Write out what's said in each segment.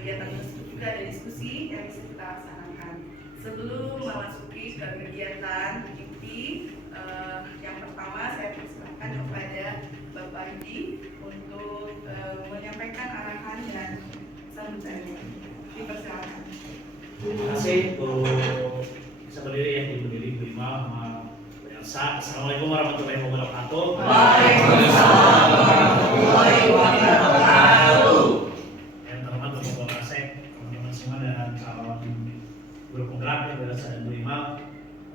kegiatan tersebut juga ada diskusi yang bisa kita laksanakan. Sebelum memasuki ke kegiatan inti, yang pertama saya persilakan kepada Bapak Edi untuk menyampaikan arahan dan sambutannya. Dipersilakan. Terima kasih Bu. Bisa berdiri ya, berdiri Bu Imal sama Bu Elsa. Assalamualaikum warahmatullahi wabarakatuh. Waalaikumsalam warahmatullahi wabarakatuh. Yang terhormat Bapak Kasek, teman-teman semua dan calon guru penggerak ya Bu Elsa dan Bu Imal.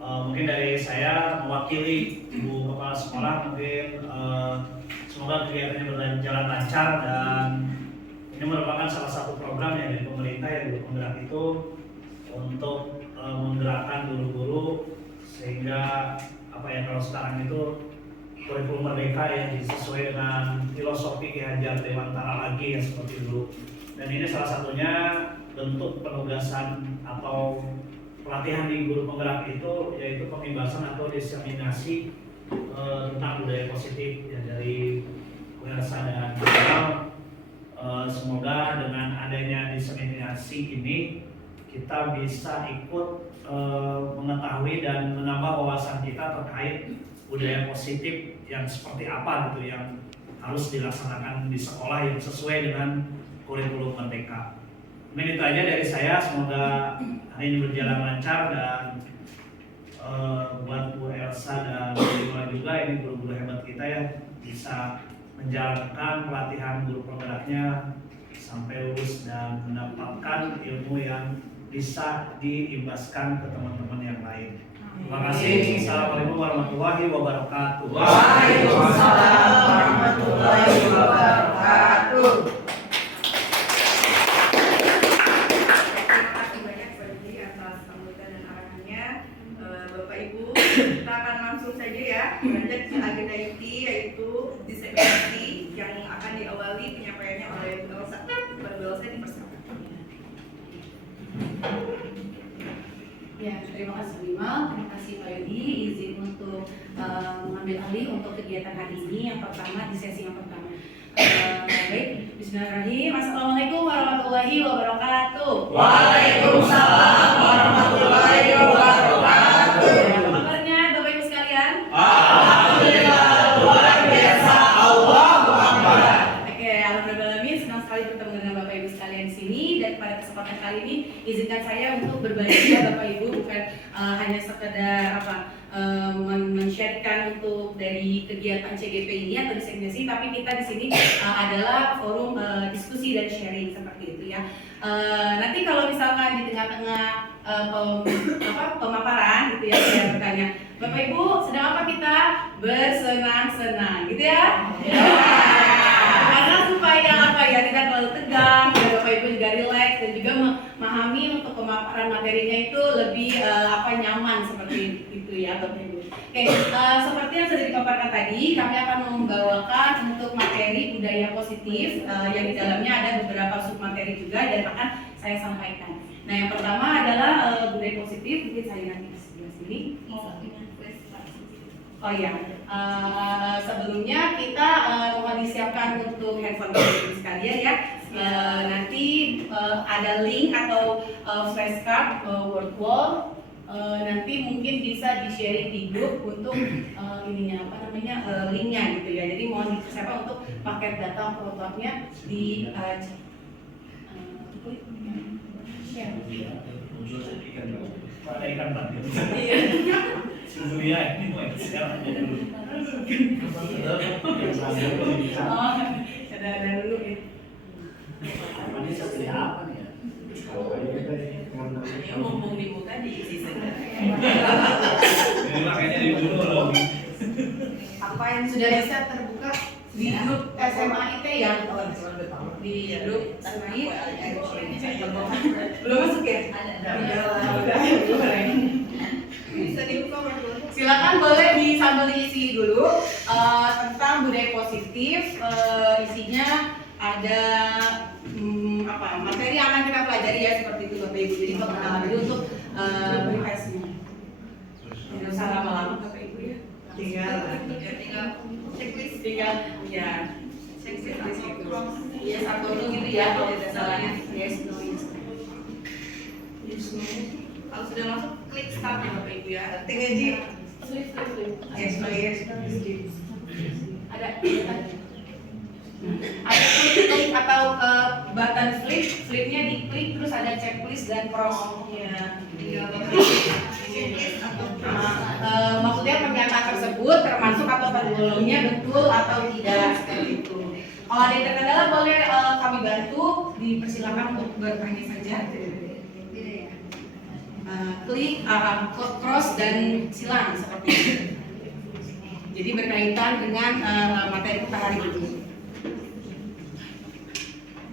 Mungkin dari saya mewakili Ibu Kepala Sekolah, mungkin semoga kegiatannya berjalan lancar dan ini merupakan salah satu program yang dari pemerintah yang guru penggerak itu untuk menggerakkan guru-guru sehingga kalau sekarang itu kurikulum merdeka yang sesuai dengan filosofi Ki Hajar Dewantara lagi yang seperti dulu. Dan ini salah satunya bentuk penugasan atau pelatihan di guru penggerak itu yaitu pembebasan atau diseminasi tentang budaya positif ya, dari Elsa dan Iqbal. Semoga dengan adanya diseminasi ini kita bisa ikut mengetahui dan menambah wawasan kita terkait budaya positif yang seperti apa gitu yang harus dilaksanakan di sekolah yang sesuai dengan kurikulum merdeka. Mungkin itu aja dari saya, semoga hari ini berjalan lancar dan buat Bu Elsa dan Bu Iqbal juga, ini guru-guru hebat kita ya, bisa menjalankan pelatihan guru penggeraknya sampai lulus dan mendapatkan ilmu yang bisa diimbaskan ke teman-teman yang lain. Terima kasih. Assalamualaikum warahmatullahi wabarakatuh. Waalaikumsalam warahmatullahi wabarakatuh. Bapak Ibu, kita akan langsung saja ya beranjak ke agenda inti, yaitu diseminasi yang akan diawali penyampaiannya oleh Bu Elsa. Bu Elsa dipersilakan. Ya, terima kasih Bu Imal, terima kasih Pak Yudi, izin untuk mengambil alih untuk kegiatan hari ini yang pertama di sesi yang pertama. Baik, Bismillahirrahmanirrahim. Assalamualaikum warahmatullahi wabarakatuh. Waalaikumsalam warahmatullahi wabarakatuh. Apa kabarnya Bapak Ibu sekalian? Alhamdulillah luar biasa, Allahu Akbar. Oke, alhamdulillah, senang sekali bertemu dengan Bapak Ibu sekalian di sini. Dan pada kesempatan kali ini izinkan saya untuk berbagi ya Bapak Ibu, bukan hanya sekedar men-sharekan untuk dari kegiatan CGP ini atau diseminasi, tapi kita di sini adalah forum diskusi dan sharing seperti itu ya. Nanti kalau misalkan di tengah-tengah pemaparan gitu ya, saya bertanya, Bapak Ibu sedang apa kita? Bersenang-senang gitu ya. Karena supaya tidak terlalu tegang, dan Bapak Ibu juga rileks dan juga memahami untuk pemaparan materinya itu lebih nyaman seperti itu ya Bapak Ibu. Oke, seperti yang sudah dipaparkan tadi, kami akan membawakan untuk materi budaya positif yang di dalamnya ada beberapa submateri juga dan akan saya sampaikan. Nah, yang pertama adalah budaya positif, mungkin saya nanti di sebelah sini. Oh iya, sebelumnya kita mohon disiapkan untuk handphone sekalian ya. Nanti ada link atau flashcard word wall. Nanti mungkin bisa di-sharing di grup untuk linknya gitu ya. Jadi mohon disiapkan untuk paket data fotonya di share. Ada ikan tadi. Sebenarnya ini mau sekarang dulu. Ada dulu ya. Ini seperti apa nih ya? Ini mumpung dibuka diisi segera. Ini makanya di dulu loh. Apa yang sudah bisa terbuka di grup SMA IT ya? Di grup SMA belum masuk ya? Udah. Bisa dibuka Mas. Silakan boleh sambil diisi dulu tentang budaya positif. Isinya ada materi yang akan kita pelajari ya seperti itu Bapak Ibu. Jadi pengenalan dulu untuk privasinya. Tidak usah lama-lama Bapak Ibu ya. Tinggal checklist, Tinggal ya checklist gitu. Iya satu gitu ya kalau tidak salahnya. Ya. Yes, no, yes. Kalau sudah masuk, klik start ya Bapak Ibu ya. Flip. Yes, no, yes. Ada klik atau button flipnya diklik terus ada checklist dan cross-nya. Tinggal Bapak Ibu checklist atau Maksudnya pernyataan tersebut termasuk atau tergolongnya betul atau tidak seperti itu. Kalau ada yang terkendala boleh kami bantu, dipersilakan untuk bertanya saja. Klik cross dan silang seperti itu. Jadi berkaitan dengan materi kita hari ini.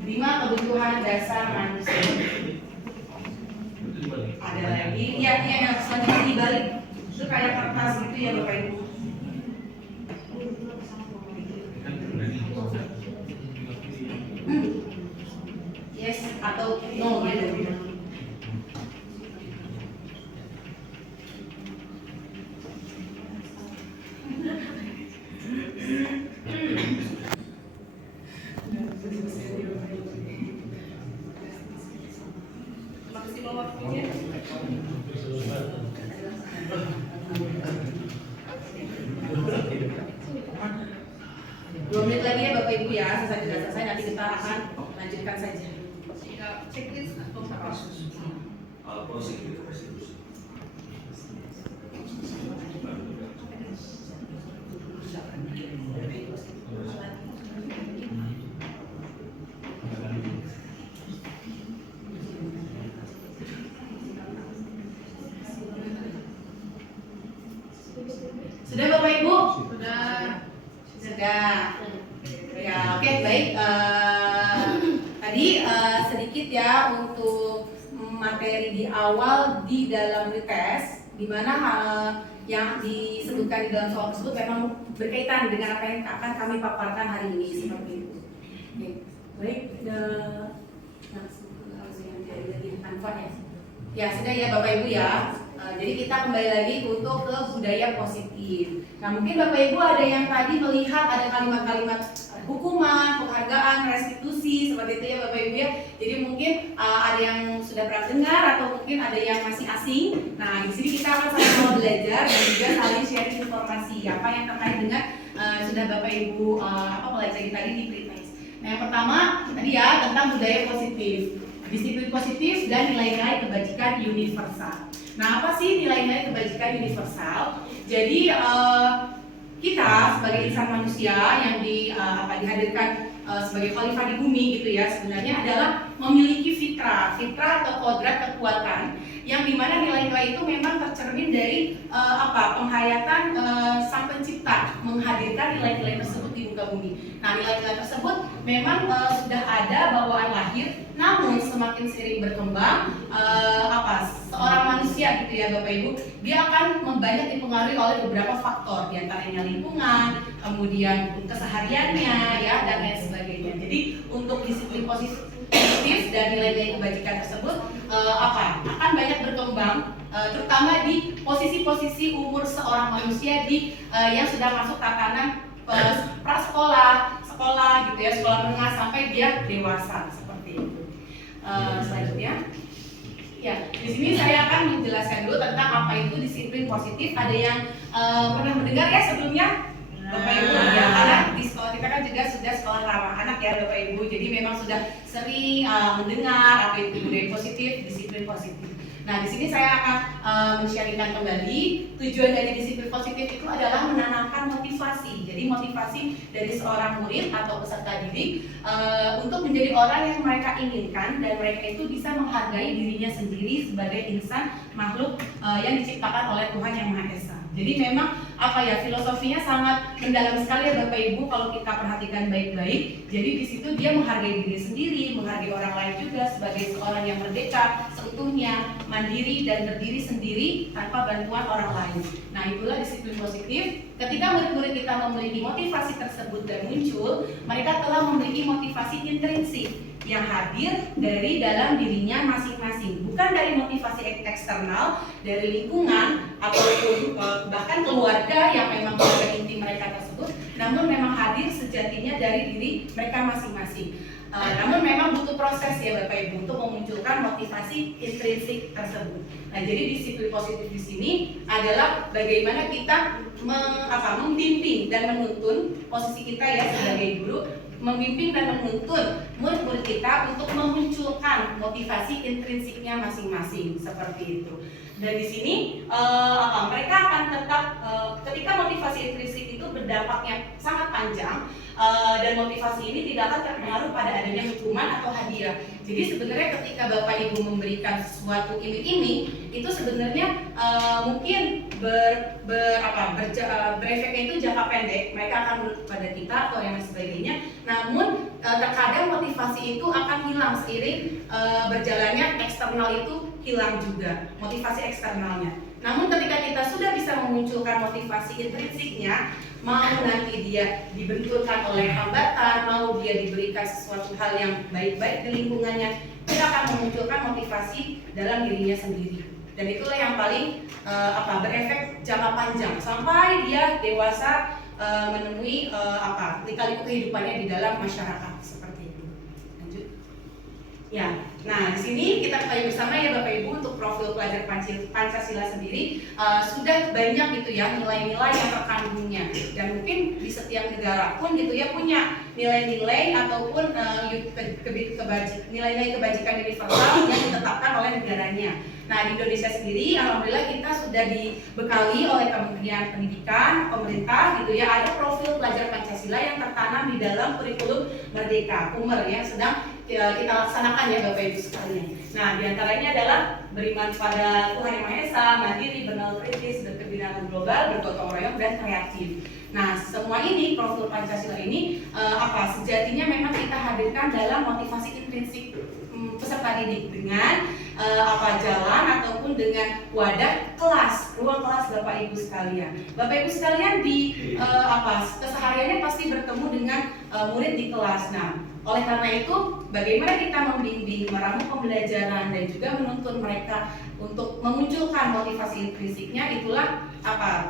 5 kebutuhan dasar manusia. Ada lagi, ya selanjutnya dibalik. Itu kayak kertas gitu ya Bapak Ibu. Yes atau no gitu. maksimal waktunya. 2 menit lagi ya Bapak Ibu ya, selesai nanti kita akan lanjutkan saja. Checklist atau proses. Sudah Bapak Ibu? Sudah. Ya, oke baik. Tadi sedikit ya untuk materi di awal di dalam retest, di mana yang disebutkan di dalam soal tersebut memang berkaitan dengan apa yang akan kami paparkan hari ini seperti itu. Oke, baik. Langsung ke yang dari Anfar ya. Ya sudah ya Bapak Ibu ya. Jadi kita kembali lagi untuk ke budaya positif. Nah mungkin Bapak Ibu ada yang tadi melihat ada kalimat-kalimat hukuman, penghargaan, restitusi seperti itu ya Bapak Ibu ya. Jadi mungkin ada yang sudah pernah dengar atau mungkin ada yang masih asing. Nah di sini kita akan sama-sama belajar dan juga saling sharing informasi apa yang terkait dengan sudah Bapak Ibu pelajari tadi di pretest. Nah yang pertama tadi ya tentang budaya positif, disiplin positif dan nilai-nilai kebajikan universal. Nah, apa sih nilai-nilai kebajikan universal? Jadi kita sebagai insan manusia yang dihadirkan sebagai khalifah di bumi gitu ya, sebenarnya adalah memiliki fitrah atau kodrat kekuatan yang dimana nilai-nilai itu memang tercermin dari penghayatan sang pencipta menghadirkan nilai-nilai tersebut di muka bumi. Nah, nilai-nilai tersebut memang sudah ada bawaan lahir, namun semakin sering berkembang seorang manusia gitu ya Bapak Ibu, dia akan banyak dipengaruhi oleh beberapa faktor, diantaranya lingkungan, kemudian kesehariannya ya dan lain sebagainya. Jadi untuk disiplin positif dan nilai-nilai kebajikan tersebut akan banyak berkembang, terutama di posisi-posisi umur seorang manusia yang sudah masuk tatanan prasekolah, sekolah gitu ya, sekolah menengah sampai dia dewasa seperti itu. Selanjutnya, ya di sini saya akan menjelaskan dulu tentang apa itu disiplin positif. Ada yang pernah mendengar ya sebelumnya, Bapak Ibu ya, karena di sekolah kita kan juga sudah sekolah ramah anak ya Bapak Ibu. Jadi memang sudah sering mendengar apa itu budaya positif, disiplin positif. Nah, di sini saya akan men-sharingkan kembali tujuan dari disiplin positif itu adalah menanamkan motivasi. Jadi motivasi dari seorang murid atau peserta didik untuk menjadi orang yang mereka inginkan dan mereka itu bisa menghargai dirinya sendiri sebagai insan makhluk yang diciptakan oleh Tuhan Yang Maha Esa. Jadi memang filosofinya sangat mendalam sekali ya Bapak Ibu kalau kita perhatikan baik-baik. Jadi di situ dia menghargai diri sendiri, menghargai orang lain juga sebagai seorang yang merdeka, seutuhnya, mandiri dan berdiri sendiri tanpa bantuan orang lain. Nah, itulah disiplin positif. Ketika murid-murid kita memiliki motivasi tersebut dan muncul, mereka telah memiliki motivasi intrinsik yang hadir dari dalam dirinya masing-masing, bukan dari motivasi eksternal, dari lingkungan ataupun bahkan keluarga yang memang keluarga inti mereka tersebut, namun memang hadir sejatinya dari diri mereka masing-masing. Namun memang butuh proses ya Bapak Ibu untuk memunculkan motivasi intrinsik tersebut. Nah, jadi disiplin positif di sini adalah bagaimana kita membimbing dan menuntun posisi kita ya sebagai guru, membimbing dan menuntun murid-murid kita untuk memunculkan motivasi intrinsiknya masing-masing seperti itu. Dan di sini mereka akan tetap ketika motivasi intrinsik itu berdampaknya sangat panjang. Dan motivasi ini tidak akan terpengaruh pada adanya hukuman atau hadiah. Jadi sebenarnya ketika Bapak Ibu memberikan sesuatu iming-iming itu sebenarnya mungkin berefeknya itu jangka pendek, mereka akan menurut pada kita atau yang sebagainya. Namun terkadang motivasi itu akan hilang seiring berjalannya eksternal itu hilang juga, motivasi eksternalnya. Namun ketika kita sudah bisa memunculkan motivasi intrinsiknya, mau nanti dia dibenturkan oleh hambatan, mau dia diberikan sesuatu hal yang baik-baik di lingkungannya, kita akan memunculkan motivasi dalam dirinya sendiri. Dan itulah yang paling berefek jangka panjang sampai dia dewasa menemui lika-liku kehidupannya di dalam masyarakat seperti itu. Lanjut. Ya, nah di sini kita ketahui bersama ya Bapak Ibu untuk profil pelajar Pancasila sendiri sudah banyak gitu ya nilai-nilai yang terkandungnya, dan mungkin di setiap negara pun gitu ya punya nilai-nilai ataupun nilai-nilai kebajikan universal yang ditetapkan oleh negaranya. Nah di Indonesia sendiri, alhamdulillah kita sudah dibekali oleh Kementerian Pendidikan, pemerintah gitu ya, ada profil pelajar Pancasila yang tertanam di dalam kurikulum Merdeka Umer yang sedang kita laksanakan ya Bapak Ibu sekalian. Nah diantaranya adalah beriman pada Tuhan Yang Maha Esa, mandiri, bernal kritis, berkebinekaan global, bergotong royong dan kreatif. Nah semua ini profil Pancasila ini sejatinya memang kita hadirkan dalam motivasi intrinsik peserta didik dengan jalan ataupun dengan wadah kelas, ruang kelas Bapak Ibu sekalian. Bapak Ibu sekalian di kesehariannya pasti bertemu dengan murid di kelas. Nah, oleh karena itu bagaimana kita membimbing, meramu pembelajaran dan juga menuntun mereka untuk memunculkan motivasi intrinsiknya, itulah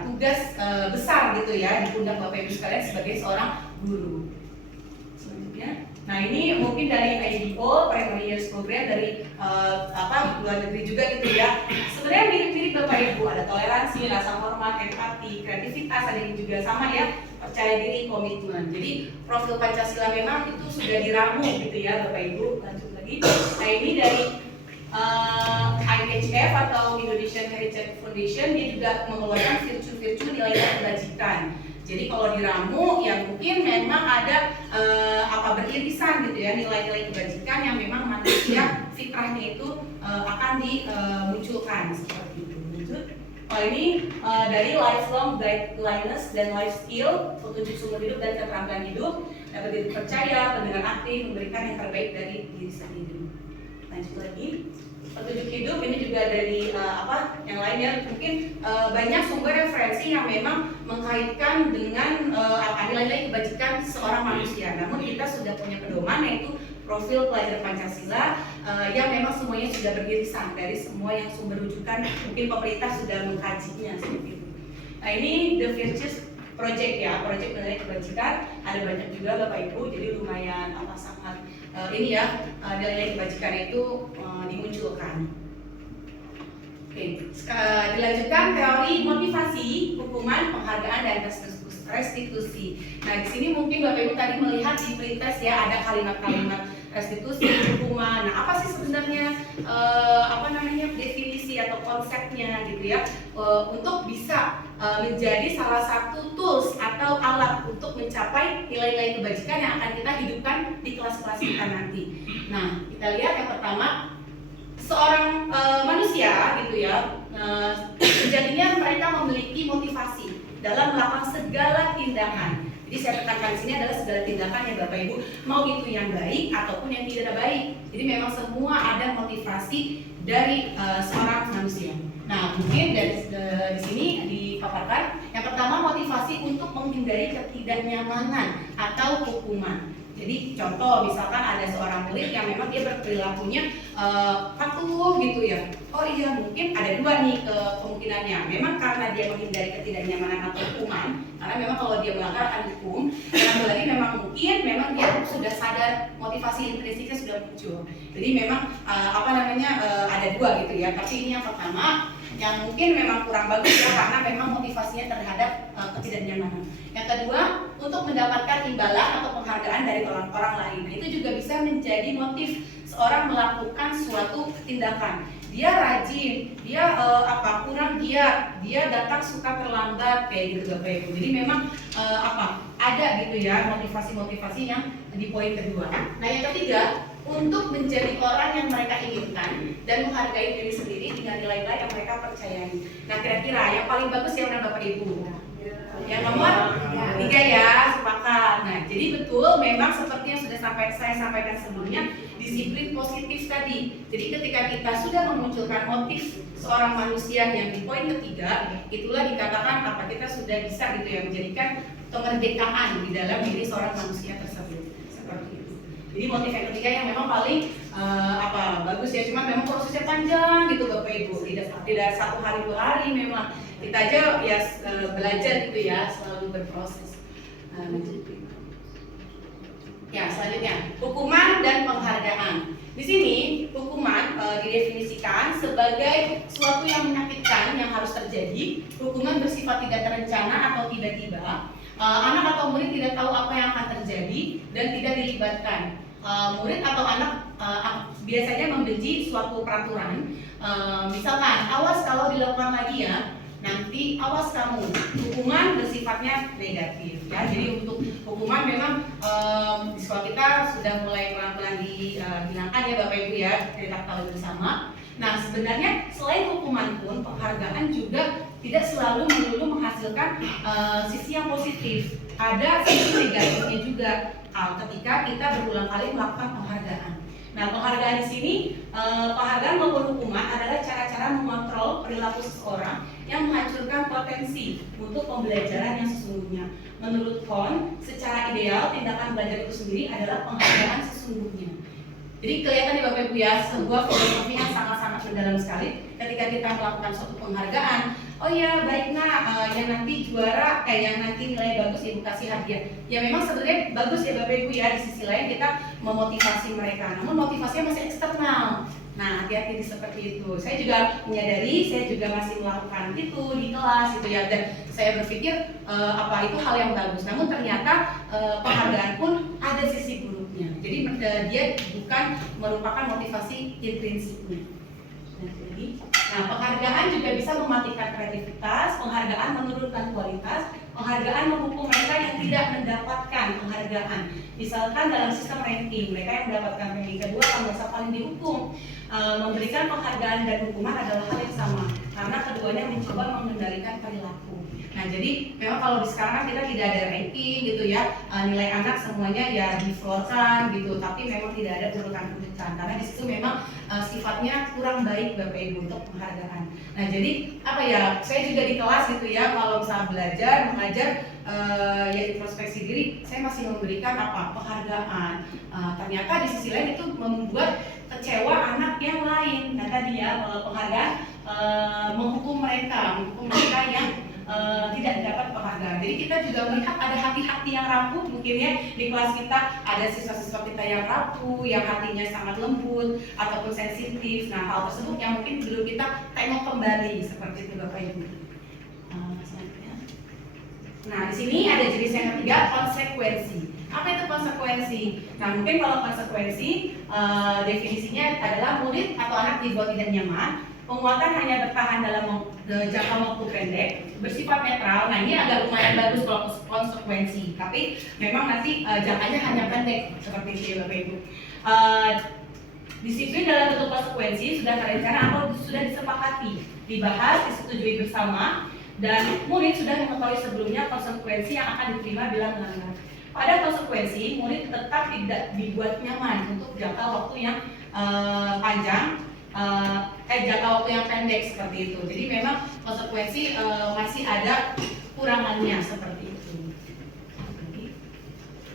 tugas besar gitu ya di pundak Bapak Ibu sekalian sebagai seorang guru. Selanjutnya, nah ini mungkin dari IDO Primary Years Program dari luar negeri juga gitu ya. Sebenarnya mirip-mirip Bapak Ibu, ada toleransi, rasa hormat, empati, kreativitas, ada yang juga sama ya, percaya diri, komitmen. Jadi profil Pancasila memang itu sudah diramu gitu ya Bapak Ibu. Lanjut lagi. Nah ini dari IHF atau Indonesian Heritage Foundation, dia juga mengeluarkan virtu-virtu nilai-nilai kebajikan. Jadi kalau diramu ya mungkin memang ada beririsan gitu ya nilai-nilai kebajikan yang memang manusia fitrahnya itu akan dimunculkan seperti itu. Lanjut. Ini dari lifelong guidelines dan life skill, petunjuk sumber hidup dan keterampilan hidup, dapat dipercaya, pendengar aktif, memberikan yang terbaik dari diri sendiri. Lanjut lagi. Petunjuk hidup ini juga dari yang lainnya, mungkin banyak sumber referensi yang memang mengkaitkan dengan nilai-nilai kebajikan seorang manusia. Namun kita sudah punya pedoman yaitu profil pelajar Pancasila yang memang semuanya sudah beririsan dari semua yang sumber rujukan, mungkin pemerintah sudah mengkajinya seperti itu. Nah ini The Virtues Project ya, project nilai kebajikan, ada banyak juga Bapak Ibu, jadi lumayan sangat nilai-nilai kebajikan itu dimunculkan. Oke, dilanjutkan teori motivasi, hukuman, penghargaan dan restitusi. Nah di sini mungkin Bapak Ibu tadi melihat di pretest ya ada kalimat-kalimat restitusi, hukuman. Nah apa sih sebenarnya definisi atau konsepnya gitu ya untuk bisa menjadi salah satu tools atau alat untuk mencapai nilai-nilai kebajikan yang akan kita hidupkan di kelas-kelas kita nanti. Nah kita lihat yang pertama, seorang manusia gitu ya sejatinya mereka memiliki motivasi dalam melakukan segala tindakan. Jadi saya tekankan di sini adalah segala tindakan ya Bapak Ibu, mau itu yang baik ataupun yang tidak baik. Jadi memang semua ada motivasi dari seorang manusia. Nah mungkin dari di sini dipaparkan yang pertama, motivasi untuk menghindari ketidaknyamanan atau hukuman. Jadi contoh misalkan ada seorang murid yang memang dia berperilakunya patuh gitu ya. Oh iya, mungkin ada dua nih kemungkinannya. Memang karena dia menghindari ketidaknyamanan atau hukuman, karena memang kalau dia melanggar akan hukum. Dan lagi memang mungkin memang dia sudah sadar motivasi intrinsiknya sudah muncul. Jadi memang ada dua gitu ya. Tapi ini yang pertama yang mungkin memang kurang bagus ya, karena memang motivasinya terhadap ketidaknyamanan. Yang kedua, untuk mendapatkan imbalan atau penghargaan dari orang lain. Nah, itu juga bisa menjadi motif seorang melakukan suatu tindakan. Dia rajin, dia kurang giat, dia datang suka terlambat kayak gitu Bapak Ibu. Jadi memang ada gitu ya motivasi-motivasi yang di poin kedua. Nah, yang ketiga, untuk menjadi orang yang mereka inginkan dan menghargai diri sendiri dengan nilai-nilai yang mereka percayai. Nah, kira-kira yang paling bagus yang mana Bapak Ibu? Yang nomor 3 ya, sepakat. Nah, jadi betul memang seperti yang sudah saya sampaikan sebelumnya, disiplin positif tadi. Jadi ketika kita sudah memunculkan motif seorang manusia yang di poin ketiga, itulah dikatakan kita sudah bisa gitu ya menjadikan kemerdekaan di dalam diri seorang manusia tersebut. Seperti itu. Jadi motif yang ketiga yang memang paling bagus ya, cuma memang prosesnya panjang gitu Bapak Ibu. Tidak 1 hari 2 hari memang. Kita aja ya belajar gitu ya, selalu berproses. Ya, selanjutnya hukuman dan penghargaan. Di sini hukuman didefinisikan sebagai suatu yang menyakitkan yang harus terjadi. Hukuman bersifat tidak terencana atau tiba-tiba. Anak atau murid tidak tahu apa yang akan terjadi dan tidak dilibatkan. Murid atau anak biasanya membenci suatu peraturan. Misalkan, awas kalau dilakukan lagi ya, nanti awas kamu. Hukuman bersifatnya negatif ya. Jadi untuk hukuman memang di sekolah kita sudah mulai pelan-pelan dihilangkan ya Bapak Ibu ya, kita tahu bersama. Nah, sebenarnya selain hukuman pun penghargaan juga tidak selalu melulu menghasilkan sisi yang positif. Ada sisi negatifnya juga ketika kita berulang kali melakukan penghargaan. Nah, penghargaan di sini, penghargaan maupun hukuman adalah cara-cara mengontrol perilaku seseorang yang menghancurkan potensi untuk pembelajaran yang sesungguhnya. Menurut Kohn, secara ideal tindakan belajar itu sendiri adalah penghargaan sesungguhnya. Jadi kelihatan di Bapak Ibu ya, sebuah filosofi yang sangat-sangat mendalam sekali ketika kita melakukan suatu penghargaan. Oh ya, baik nak, yang nanti juara, yang nanti nilai bagus ibu kasih hadiah. Ya memang sebenarnya bagus ya Bapak Ibu ya, di sisi lain kita memotivasi mereka. Namun motivasinya masih eksternal. Nah, hati-hati seperti itu. Saya juga menyadari, saya juga masih melakukan itu di kelas gitu ya. Dan saya berpikir itu hal yang bagus. Namun ternyata penghargaan pun ada sisi buruknya. Jadi dia bukan merupakan motivasi intrinsiknya. Nah, penghargaan juga bisa mematikan kreativitas, penghargaan menurunkan kualitas, penghargaan menghukum mereka yang tidak mendapatkan penghargaan. Misalkan dalam sistem ranking, mereka yang mendapatkan ranking kedua akan merasa paling dihukum. Memberikan penghargaan dan hukuman adalah hal yang sama, karena keduanya mencoba mengendalikan perilaku. Nah, jadi memang kalau di sekarang kan kita tidak ada ranking gitu ya, nilai anak semuanya ya diflorkan gitu, tapi memang tidak ada urutan-urutan karena di situ memang sifatnya kurang baik Bapak Ibu untuk penghargaan. Nah, jadi saya juga di kelas gitu ya, kalau misalnya belajar, mengajar ya introspeksi diri, saya masih memberikan penghargaan. Ternyata di sisi lain itu membuat kecewa anak yang lain. Nah, tadi ya penghargaan menghukum mereka yang tidak dapat penghargaan. Jadi kita juga melihat ada hati-hati yang rapuh, mungkin ya di kelas kita ada siswa-siswa kita yang rapuh, yang hatinya sangat lembut ataupun sensitif. Nah, hal tersebut yang mungkin perlu kita tengok kembali seperti itu Bapak Ibu. Nah, di sini ada jenis yang ketiga, konsekuensi. Apa itu konsekuensi? Nah, mungkin kalau konsekuensi definisinya adalah murid atau anak dibuat tidak nyaman, penguatan hanya bertahan dalam jangka waktu pendek, bersifat netral. Nah, ini agak lumayan bagus kalau konsekuensi, tapi memang nanti jangkanya hanya pendek seperti itu ya Bapak Ibu. Disiplin dalam bentuk konsekuensi sudah terencana atau sudah disepakati, dibahas, disetujui bersama, dan murid sudah mengetahui sebelumnya konsekuensi yang akan diterima bila melanggar. Pada konsekuensi, murid tetap tidak dibuat nyaman untuk jangka waktu yang panjang, jangka waktu yang pendek seperti itu. Jadi memang konsekuensi masih ada kurangannya seperti itu.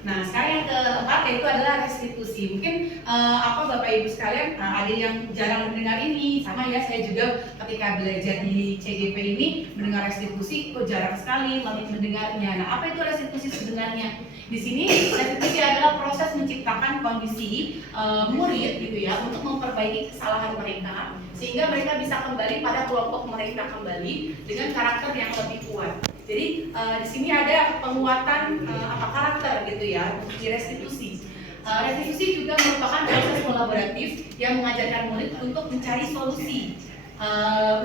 Nah, sekarang yang keempat yaitu adalah restitusi. Mungkin Bapak Ibu sekalian ada yang jarang mendengar ini, sama ya saya juga ketika belajar di CJP ini mendengar restitusi kok jarang sekali mendengarnya. Nah, apa itu restitusi sebenarnya? Di sini restitusi adalah proses menciptakan kondisi murid gitu ya untuk memperbaiki kesalahan mereka sehingga mereka bisa kembali pada kelompok mereka kembali dengan karakter yang lebih kuat. Jadi di sini ada penguatan karakter gitu ya untuk restitusi. Restitusi juga merupakan proses kolaboratif yang mengajarkan murid untuk mencari solusi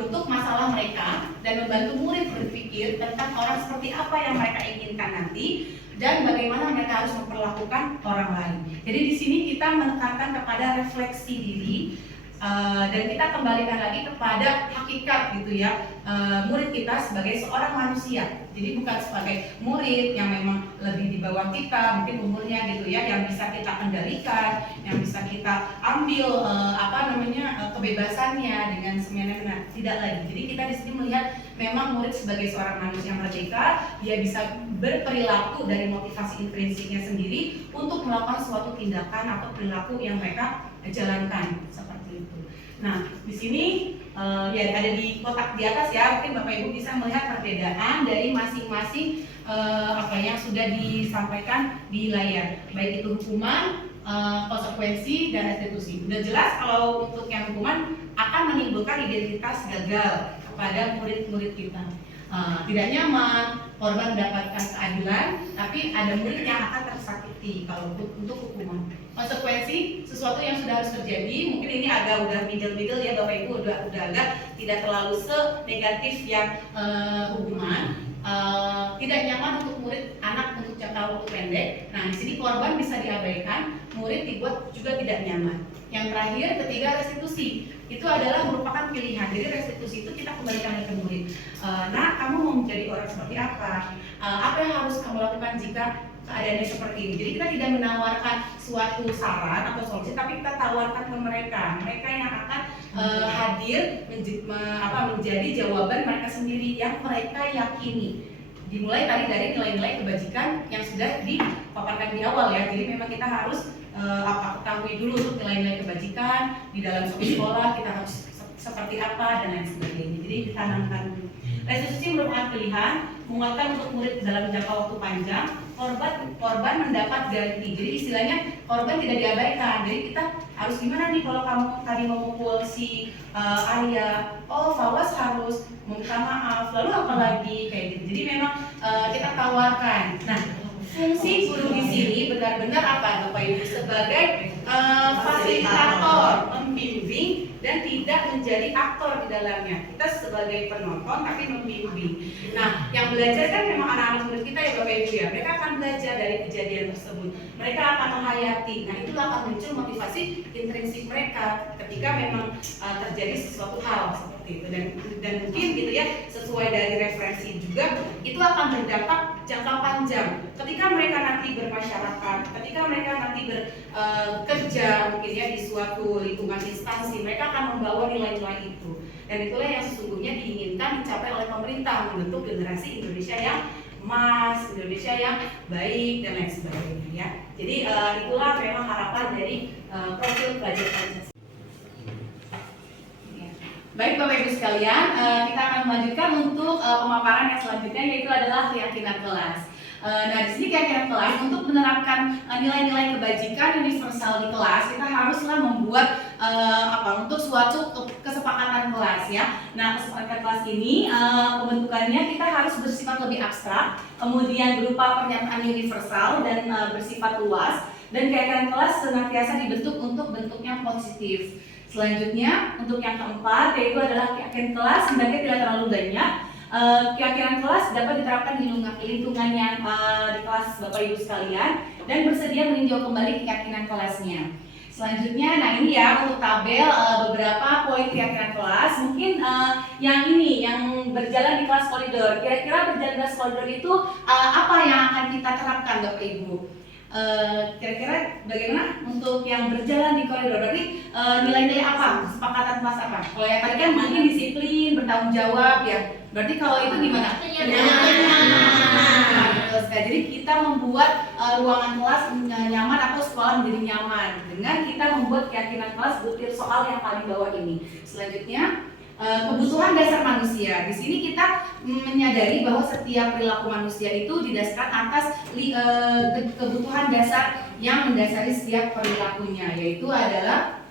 untuk masalah mereka dan membantu murid berpikir tentang orang seperti apa yang mereka inginkan nanti dan bagaimana mereka harus memperlakukan orang lain. Jadi di sini kita menekankan kepada refleksi diri dan kita kembalikan lagi kepada hakikat gitu ya murid kita sebagai seorang manusia. Jadi bukan sebagai murid yang memang lebih di bawah kita mungkin umurnya gitu ya, yang bisa kita kendalikan, yang bisa kita ambil kebebasannya dengan semena-mena. Tidak lagi. Jadi kita di sini melihat memang murid sebagai seorang manusia merdeka, dia bisa berperilaku dari motivasi intrinsiknya sendiri untuk melakukan suatu tindakan atau perilaku yang mereka jalankan seperti itu. Nah, di sini ya ada di kotak di atas ya, mungkin Bapak Ibu bisa melihat perbedaan dari masing-masing yang sudah disampaikan di layar, baik itu hukuman, konsekuensi dan restitusi. Udah jelas kalau untuk yang hukuman akan menimbulkan identitas gagal kepada murid-murid kita. Tidak nyaman, korban mendapatkan keadilan, tapi ada murid yang akan tersakiti kalau untuk hukuman. Konsekuensi sesuatu yang sudah harus terjadi, mungkin ini agak udah middle ya Bapak Ibu, udah agak tidak terlalu se-negatif yang hukuman. Tidak nyaman untuk murid anak untuk jangka waktu pendek. Nah, di sini korban bisa diabaikan, murid dibuat juga tidak nyaman. Yang terakhir, ketiga, restitusi. Itu adalah merupakan pilihan. Jadi restitusi itu kita kembalikan ke murid. Nah, kamu mau menjadi orang seperti apa? Apa yang harus kamu lakukan jika keadaannya seperti ini? Jadi kita tidak menawarkan suatu saran atau solusi, tapi kita tawarkan ke mereka. Mereka yang akan hadir menjadi jawaban mereka sendiri yang mereka yakini. Dimulai tadi dari nilai-nilai kebajikan yang sudah dipaparkan di awal ya. Jadi memang kita harus ketahui dulu untuk nilai-nilai kebajikan di dalam sekolah kita harus seperti apa dan lain sebagainya. Jadi ditanamkan dulu. Restitusi merupakan pilihan menguatkan untuk murid dalam jangka waktu panjang. Korban mendapat ganti. Jadi istilahnya korban tidak diabaikan. Jadi kita harus gimana nih kalau kamu tadi memukul si Arya, Fawas harus meminta maaf. Lalu apa lagi kayak gitu. Jadi memang kita tawarkan. Nah, fungsi guru di sini benar-benar apa Bapak Ibu sebagai fasilitator, membimbing dan tidak menjadi aktor di dalamnya. Kita sebagai penonton tapi membimbing. Nah, yang belajar kan memang anak-anak murid kita ya Bapak Ibu ya. Mereka akan belajar dari kejadian tersebut. Mereka akan menghayati. Nah, itulah akan muncul motivasi intrinsik mereka ketika memang terjadi sesuatu hal seperti itu. Dan mungkin gitu ya, sesuai dari referensi juga itu akan berdampak jangka panjang. Ketika mereka nanti bermasyarakat, ketika mereka nanti bekerja mungkin ya di suatu lingkungan instansi, mereka akan membawa nilai-nilai itu. Dan itulah yang sesungguhnya diinginkan dicapai oleh pemerintah, membentuk generasi Indonesia yang emas, Indonesia yang baik dan lain sebagainya ya. Jadi itulah memang harapan dari profil pelajar Pancasila. Baik Bapak Ibu sekalian, kita akan melanjutkan untuk pemaparan yang selanjutnya, yaitu adalah keyakinan kelas. Nah, di sini keyakinan kelas untuk menerapkan nilai-nilai kebajikan universal di kelas, kita haruslah membuat untuk suatu kesepakatan kelas ya. Nah, kesepakatan kelas ini pembentukannya kita harus bersifat lebih abstrak, kemudian berupa pernyataan universal dan bersifat luas, dan keyakinan kelas senantiasa dibentuk untuk bentuknya positif. Selanjutnya, untuk yang keempat, yaitu adalah keyakinan kelas sebenarnya tidak terlalu banyak. Keyakinan kelas dapat diterapkan di lingkungan yang di kelas Bapak Ibu sekalian dan bersedia meninjau kembali keyakinan kelasnya. Selanjutnya, nah ini ya untuk tabel beberapa poin keyakinan kelas. Mungkin yang berjalan di kelas koridor. Kira-kira berjalan di kelas koridor itu apa yang akan kita terapkan Bapak Ibu? Kira-kira bagaimana untuk yang berjalan di koridor? Berarti nilai-nilai apa? Kesepakatan kelas apa? Kalau yang tadi kan mungkin disiplin, bertanggung jawab ya. Berarti kalau itu gimana? betul sekali. Jadi kita membuat ruangan kelas nyaman atau sekolah menjadi nyaman dengan kita membuat keyakinan kelas butir soal yang paling bawah ini. Selanjutnya kebutuhan dasar manusia. Di sini kita menyadari bahwa setiap perilaku manusia itu didasarkan atas kebutuhan dasar yang mendasari setiap perilakunya, yaitu adalah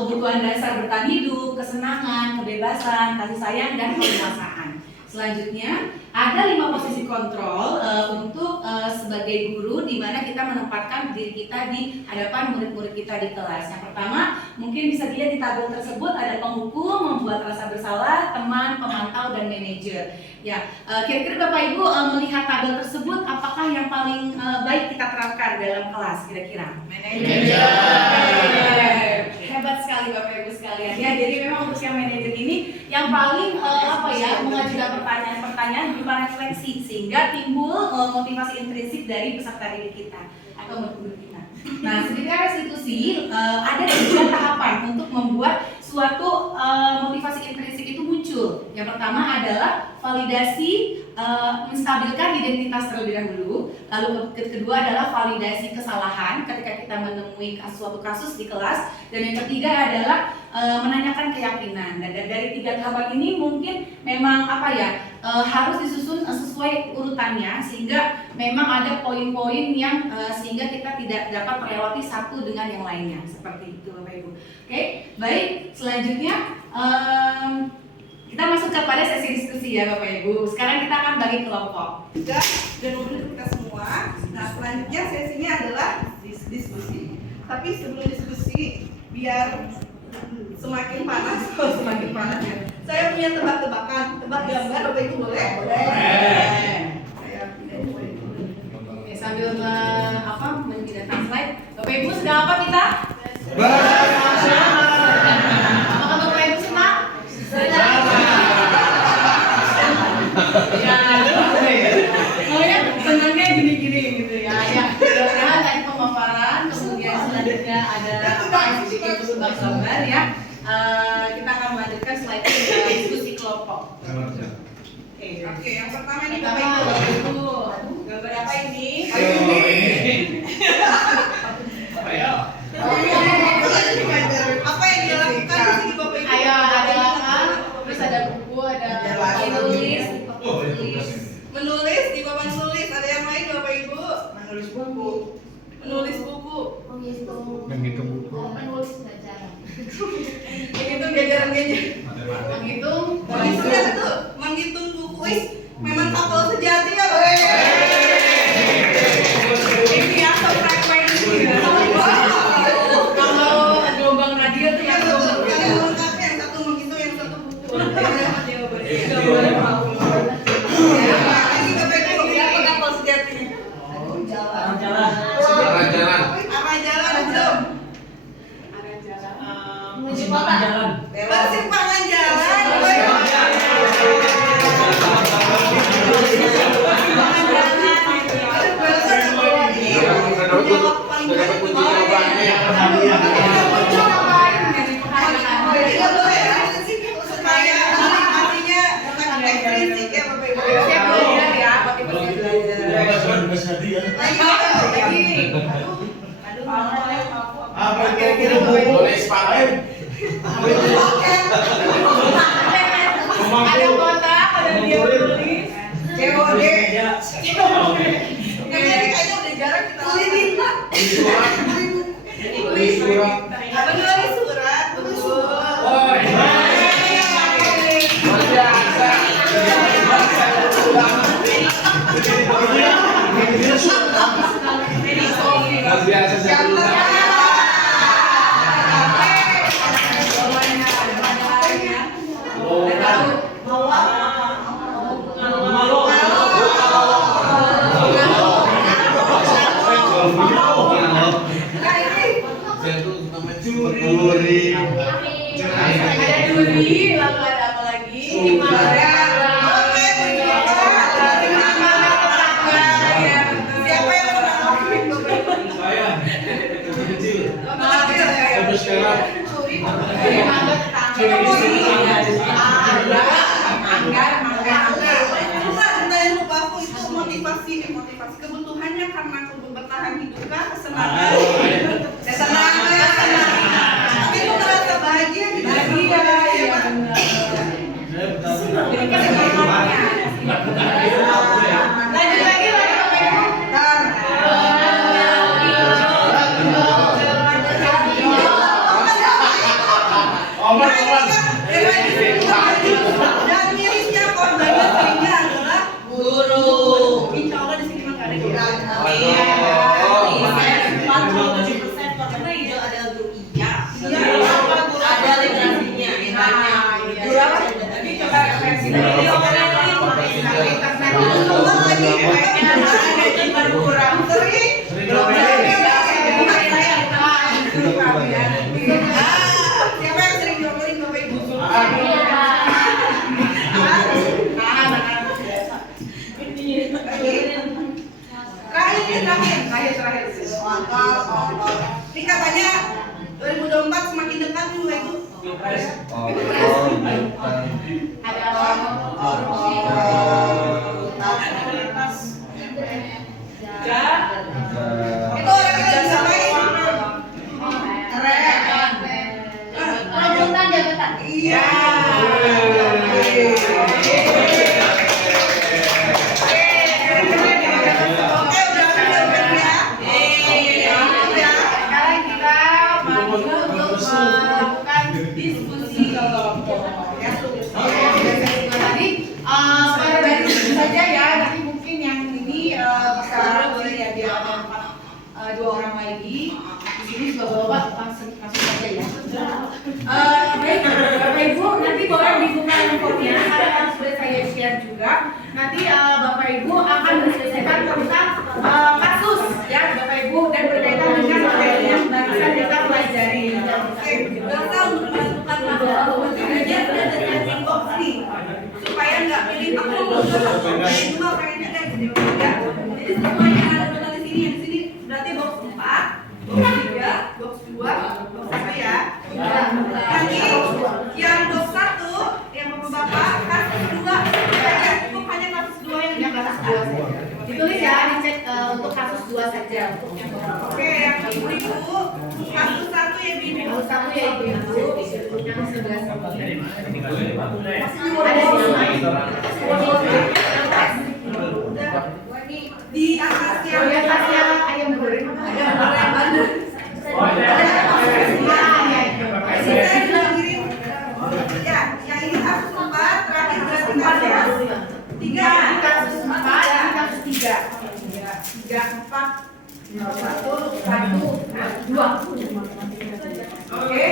kebutuhan dasar bertahan hidup, kesenangan, kebebasan, kasih sayang, dan kedewasaan. Selanjutnya ada 5 posisi kontrol untuk sebagai guru, di mana kita menempatkan diri kita di hadapan murid-murid kita di kelas. Yang pertama mungkin bisa dilihat di tabel tersebut ada penghukum, membuat rasa bersalah, teman, pemantau, dan manajer. Ya, kira-kira Bapak Ibu melihat tabel tersebut, apakah yang paling baik kita terapkan dalam kelas kira-kira? Manajer. Hebat sekali Bapak Ibu sekalian ya. Jadi memang untuk yang manajer ini yang paling mengajukan pertanyaan-pertanyaan berupa refleksi sehingga timbul motivasi intrinsik dari peserta didik kita atau murid-murid kita. Nah, sebenarnya restitusi ada 3 tahapan untuk membuat suatu motivasi intrinsik itu muncul. Yang pertama adalah validasi, menstabilkan identitas terlebih dahulu. Lalu kedua adalah validasi kesalahan ketika kita menemui suatu kasus di kelas. Dan yang ketiga adalah menanyakan keyakinan. Dan dari 3 tahapan ini mungkin memang harus disusun sesuai urutannya, sehingga memang ada poin-poin yang sehingga kita tidak dapat melewati satu dengan yang lainnya. Seperti itu Bapak Ibu. Oke, baik. Selanjutnya kita masuk kepada sesi diskusi ya Bapak Ibu. Sekarang kita akan bagi kelompok. Dan mobil kita semua. Nah, selanjutnya sesinya adalah diskusi. Tapi sebelum diskusi, biar semakin panas ya. Saya punya tebak-tebakan, tebak gambar, Bapak Ibu boleh? Boleh. Oke, sambil memindahkan slide. Bapak Ibu sedang apa kita? Apakah Bapak Ibu senang? Ya, senangnya gini-gini gitu ya. Ya, mudah-mudahan tadi pemaparan, kemudian selanjutnya ada tebak gambar ya. Kita akan melanjutkan slide diskusi kelompok. Oke, yang pertama ini Bapak Bapak Ibu. Ibu, gambar apa ini? Apa ya? Apa yang dilakukan di sini Bapak Ibu? Ayo, ada lahan, terus ada buku, ada menulis, Menulis di papan tulis. Ada yang lain Bapak Ibu? Menulis buku. Menulis buku. Menghitung buku. Menghitung jajaran-jajaran. menghitung, Menghitung itu, menghitung buku. Memang kapal sejati ya Bapak Ibu. Ini ya frekuensi. Kalau gelombang radio tuh yang Yang lengkapnya, yang satu menghitung, yang satu buku. Lagi Bapak Ibu, apa kapal sejati? Jalan. Arah jalan belum? Persimpangan jalan. Apa kira-kira Boleh sepakat. ada kotak, ada dia tulis. COD. Kayaknya udah jarang kita lakukan. Tulis surat. Menulis surat. Betul. Ada duri, lalu ada apa lagi? Siapa yang pernah ngelakuin Saya kecil. motivasi kebutuhannya karena bertahan hidup kah, kesenangan, tapi itu merasa bahagia gitu. Bahagia ya Pak. Lanjut lagi dan mirisnya korbannya seringnya adalah guru. Insya Allah di sini mah nggak ada guru. Ada literasinya, Guru apa? Tadi coba referensi dari kurang sering. Siapa yang sering diomelin Bapak Ibu? Terakhir. Ini katanya 2024 semakin dekat nih Bapak Ibu. Ada korupsi. Itu orang yang bisa main. Rebutan jabatan. Iya. Sekarang kita maju untuk melakukan diskusi kelompok. Ya, tadi pada dari itu saja ya. Nanti mungkin yang ini bisa boleh ya biar ada 2 orang lagi. Di sini juga bapak langsung saja ya. Baik, Bapak Ibu nanti boleh dibuka handphonenya karena yang sudah saya share juga. Nanti Bapak Ibu akan menselesaikan tentang kasus ya Bapak Ibu dan berkaitan dengan materi yang barusan kita pelajari. Bapak untuk menentukan materinya sudah ada setting box nih supaya nggak pilih aku dari 2 pengen beda gitu ya. Jadi semuanya yang ada total di sini, yang di sini berarti box 4, box 3, box 2, box 1 ya. Nanti yang box 1 yang bapak kasus 2 saja, cukup hanya kasus 2 yang Kasus 2 saja. Ditulis ya, dicek untuk kasus 2 saja. Untuk yang Oke, yang ibu-ibu kasus 1 ya ibu. kasus 1 ya ibu-ibu, yang sebelah sini. Di atas yang Ya kasih ayam goreng. Ayam goreng Bandung. Saya sudah kirim. Ya, yang ini kasus 4, terakhir berarti kasus 3. Kasus 4, ini kasus 3. 3, 4, 1, 2. Oke.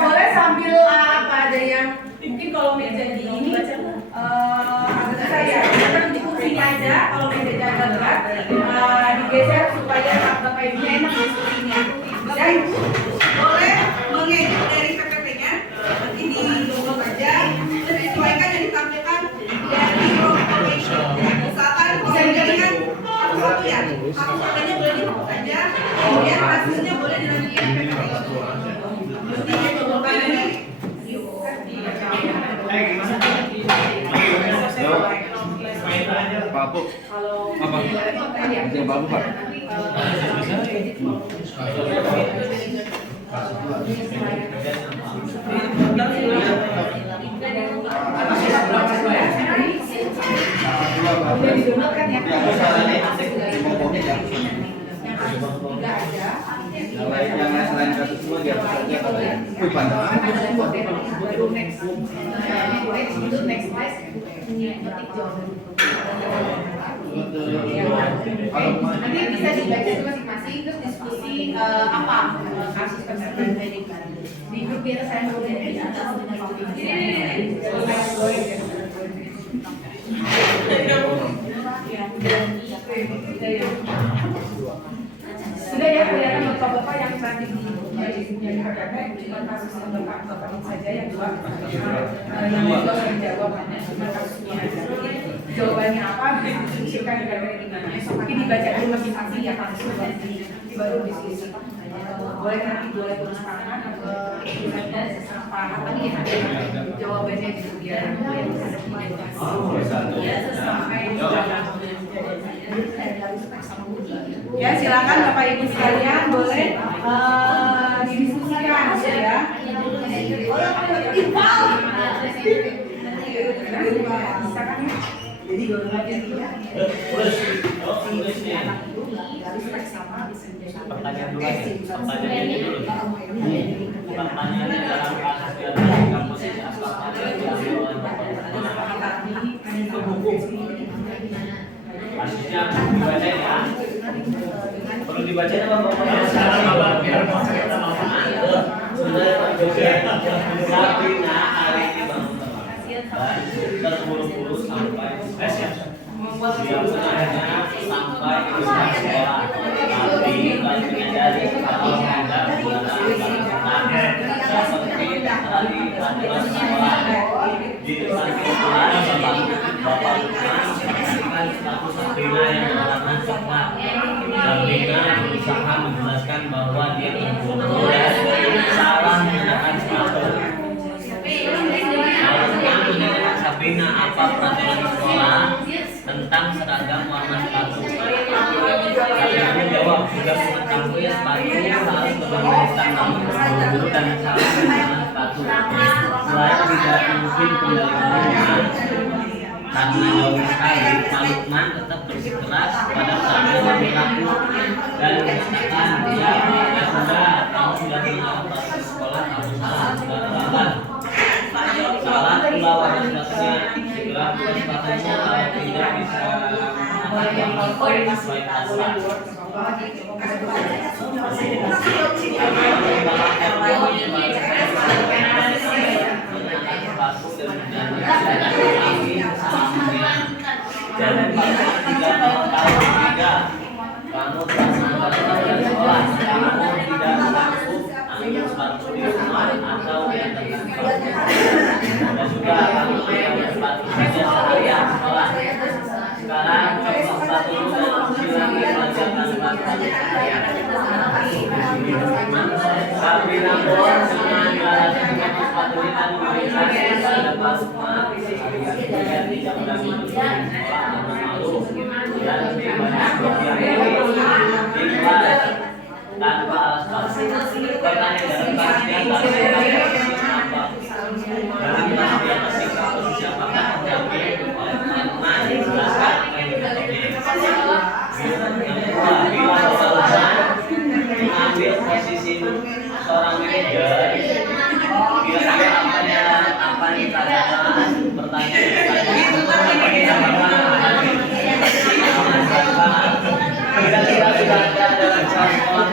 Boleh sambil apa ada yang mungkin kalau meja di ini agak susah ya. Kita di kursinya aja kalau meja agak berat digeser supaya Bapak Ibu enak diskusinya. Bapak Ibu boleh mengedit dari PPT-nya, nanti di-download aja, terus disesuaikan yang ditampilkan dari Bapak Ibu. Misalkan bisa dijadikan satu ya, aku katanya boleh dihapus aja, kemudian hasilnya boleh dilanjutkan PPT. Mestinya coba ini. Pak Bu. Apa? Yang baru Pak. Udah di-download kan ya? Yang lain selain kasus semua dia saja kalau ya. Baru next itu next slide ketik jawaban. Nanti bisa dibaca itu masing-masing terus diskusi apa kasus tersebut di grup biar saya boleh di atas sudah ya kelihatan bapak-bapak yang nanti yang terkait cuma kasus yang bapak ini saja yang dua yang dua yang jawabannya cuma kasusnya aja jawabannya apa diskusikan kira-kira gimana tapi dibaca dulu masing-masing ya kasusnya nanti baru diskusi boleh nanti boleh tulis tangan atau tulisannya apa tadi ya ada jawabannya gitu biar boleh bisa ya sesuai Ya, silakan Bapak Ibu sekalian boleh didiskusikan ya. Jadi Pertanyaan dulu aja. Pertanyaannya dulu. Pertanyaannya dalam kasus di kampus ini asal ada diambil oleh Bapak. Itu hukum. Kasusnya dibaca ya. Perlu dibacanya Bapak. Sekarang Bapak biar kita mau Sabrina hari ini bangun teman. Terburu-buru sampai siang sengaja sampai ke sekolah. Tapi kalau menyadari kalau Anda seperti tadi adalah sekolah di samping sekolah Bapak memastikan status Sabrina yang melakukan sekolah. Sabrina berusaha menjelaskan bahwa dia terburu dan salah menggunakan sepatu. Sabrina, apa peraturan sekolah tentang seragam warna sepatu? Sabrina menjawab, sudah mengetahui sepatu harus berbagai namun berburu dan salah menggunakan sepatu. Selain tidak mungkin kembali ke rumah karena jauh sekali, Pak Lukman tetap bersikeras pada Sabrina berlaku dan mengatakan dia sudah kamu sudah mengenal proses sekolah, kamu sudah terlambat. Salah pula warna sepatunya, segera buka sepatunya kalau tidak bisa sesuai aturan. Jangan pada 3 tahun ketiga kamu telah sampai dari sekolah, kamu tidak sanggup ambil sepatu di rumah atau yang tergantung. Dan sudah kamu ambil sepatu saja seharian sekolah. Sekarang coba sepatu silakan belajarkan sepatu. Sabrina pun dengan alasan sepatu dan memberikan kepada Pak Lukman agar tidak mengganggu sekolah malu dan lebih banyak ikhlas tanpa alasan. Pertanyaan dalam kasusnya apa? Dalam kasusnya ketika posisi apakah diambil oleh teman dijelaskan yang dikatakan. Yang kedua, bila seseorang mengambil posisi seorang manajer, kira-kira apa yang ditanyakan? Pertanyaan kira-kira sudah ada dalam sekolah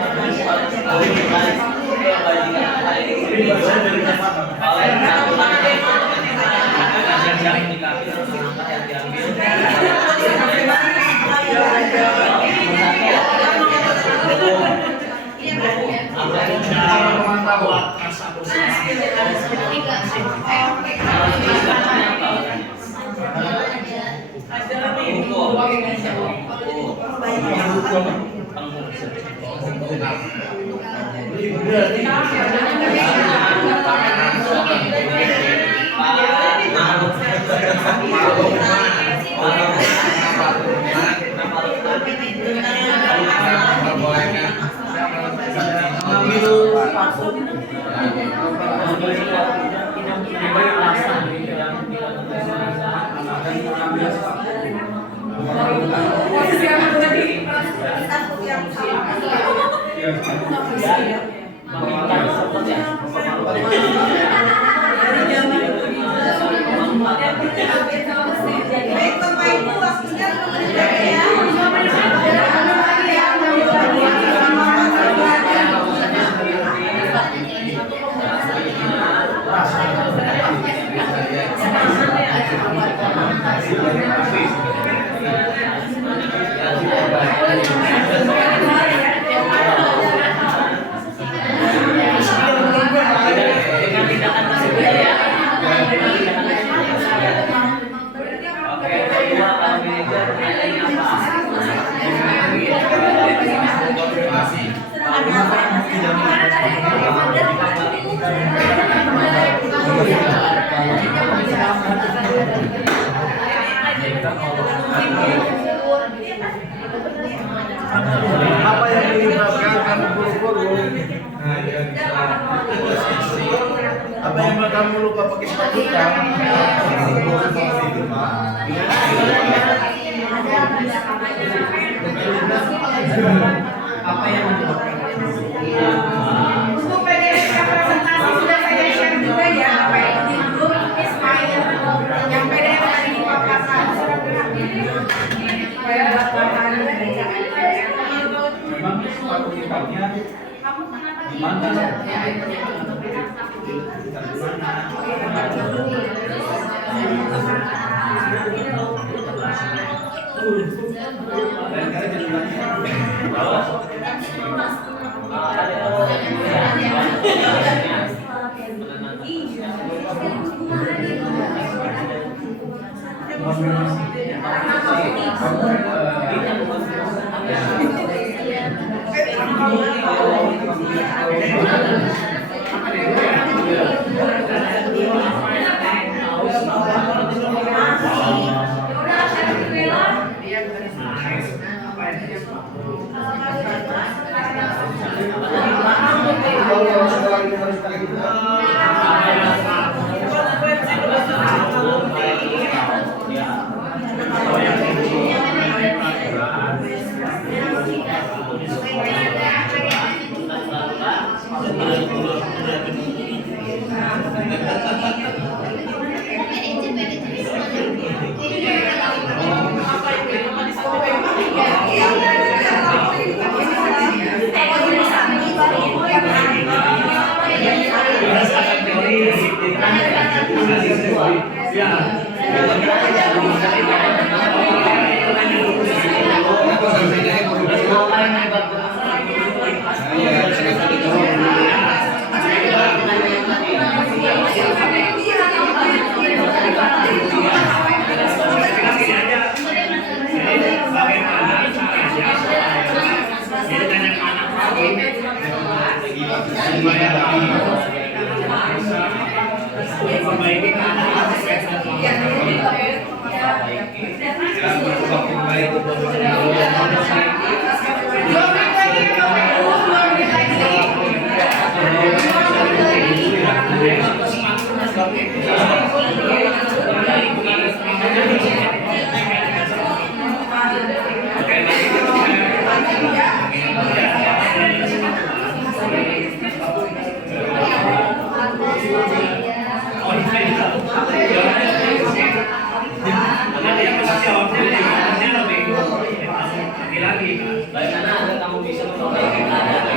Apa yang menyebabkan Untuk PDF presentasi sudah saya share juga ya, apa itu di grup Ismail yang PDF tadi dipaparkan supaya buat bahan bacaan. Memang sepatu hitamnya di mana? Bagaimana agar kamu bisa memperbaiki keadaan?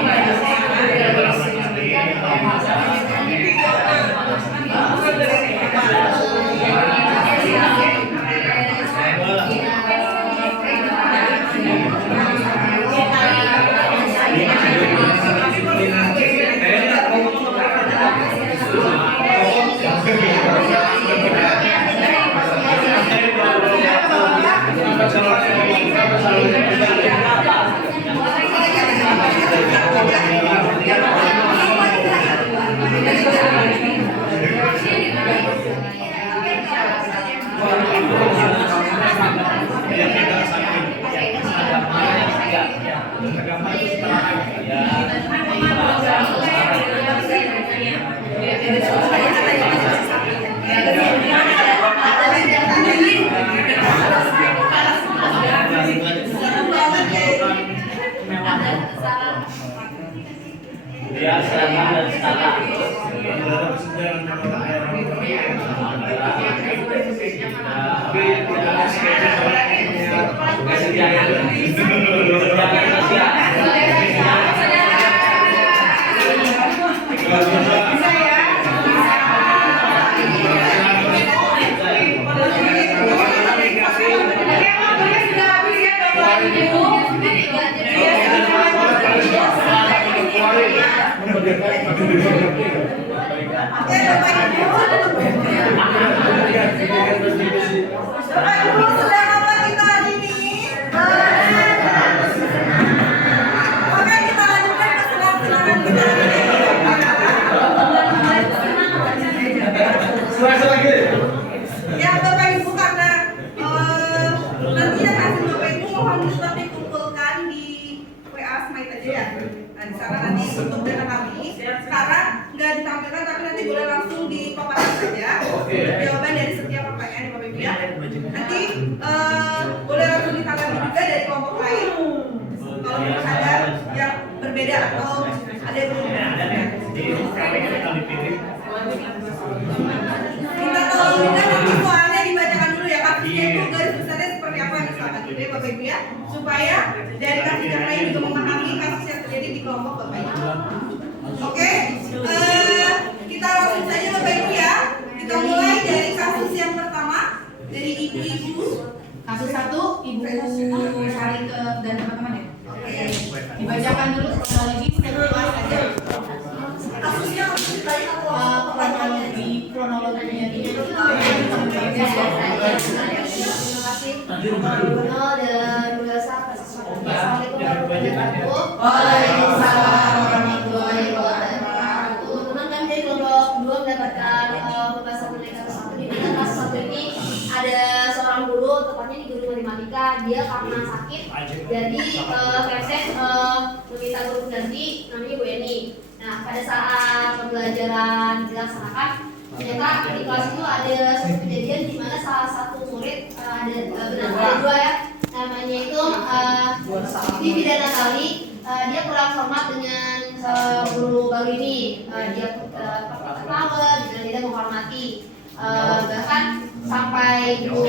Ya, seragam dan skala. Ya Bapak Ibu, karena nanti yang hasil Bapak Ibu mohon tetap dikumpulkan di WA Smite aja ya. Nah di sana nanti untuk data kami. Sekarang nggak ditampilkan, tapi nanti boleh langsung dipaparkan saja. Oke. Jawaban dari setiap pertanyaan ya Bapak Ibu ya. Nanti boleh langsung ditanggapi juga dari kelompok lain. Kalau ada yang berbeda atau ada yang belum. Kita tolong juga nanti soalnya dibacakan dulu ya, kasusnya itu garis besarnya seperti apa misalkan gitu ya Bapak Ibu ya, supaya dari kasus yang lain juga memahami kasus yang terjadi di kelompok Bapak Ibu. Oke, kita langsung saja Bapak Ibu ya. Kita mulai dari kasus yang pertama dari ibu-ibu. Kasus 1, Ibu Sari dan teman-teman ya. Oke. Dibacakan dulu kronologi setelah aja. Kasusnya harus dibalik atau Kronologinya dia. Waalaikumsalam warahmatullahi wabarakatuh. Teman kami dari kelompok 2 mendapatkan pembahasan mengenai kasus 1, di mana kasus 1 ini ada seorang guru, tepatnya di guru matematika, dia karena sakit, jadi Kepsen meminta guru pengganti namanya Bu Eni. Nah, pada saat pembelajaran dilaksanakan, ternyata di kelas itu ada satu kejadian di mana salah satu murid ada dua ya, namanya itu Vivi dan Natali. Dia kurang hormat dengan guru baru ini. Dia ketawa dan tidak menghormati. Bahkan sampai Bu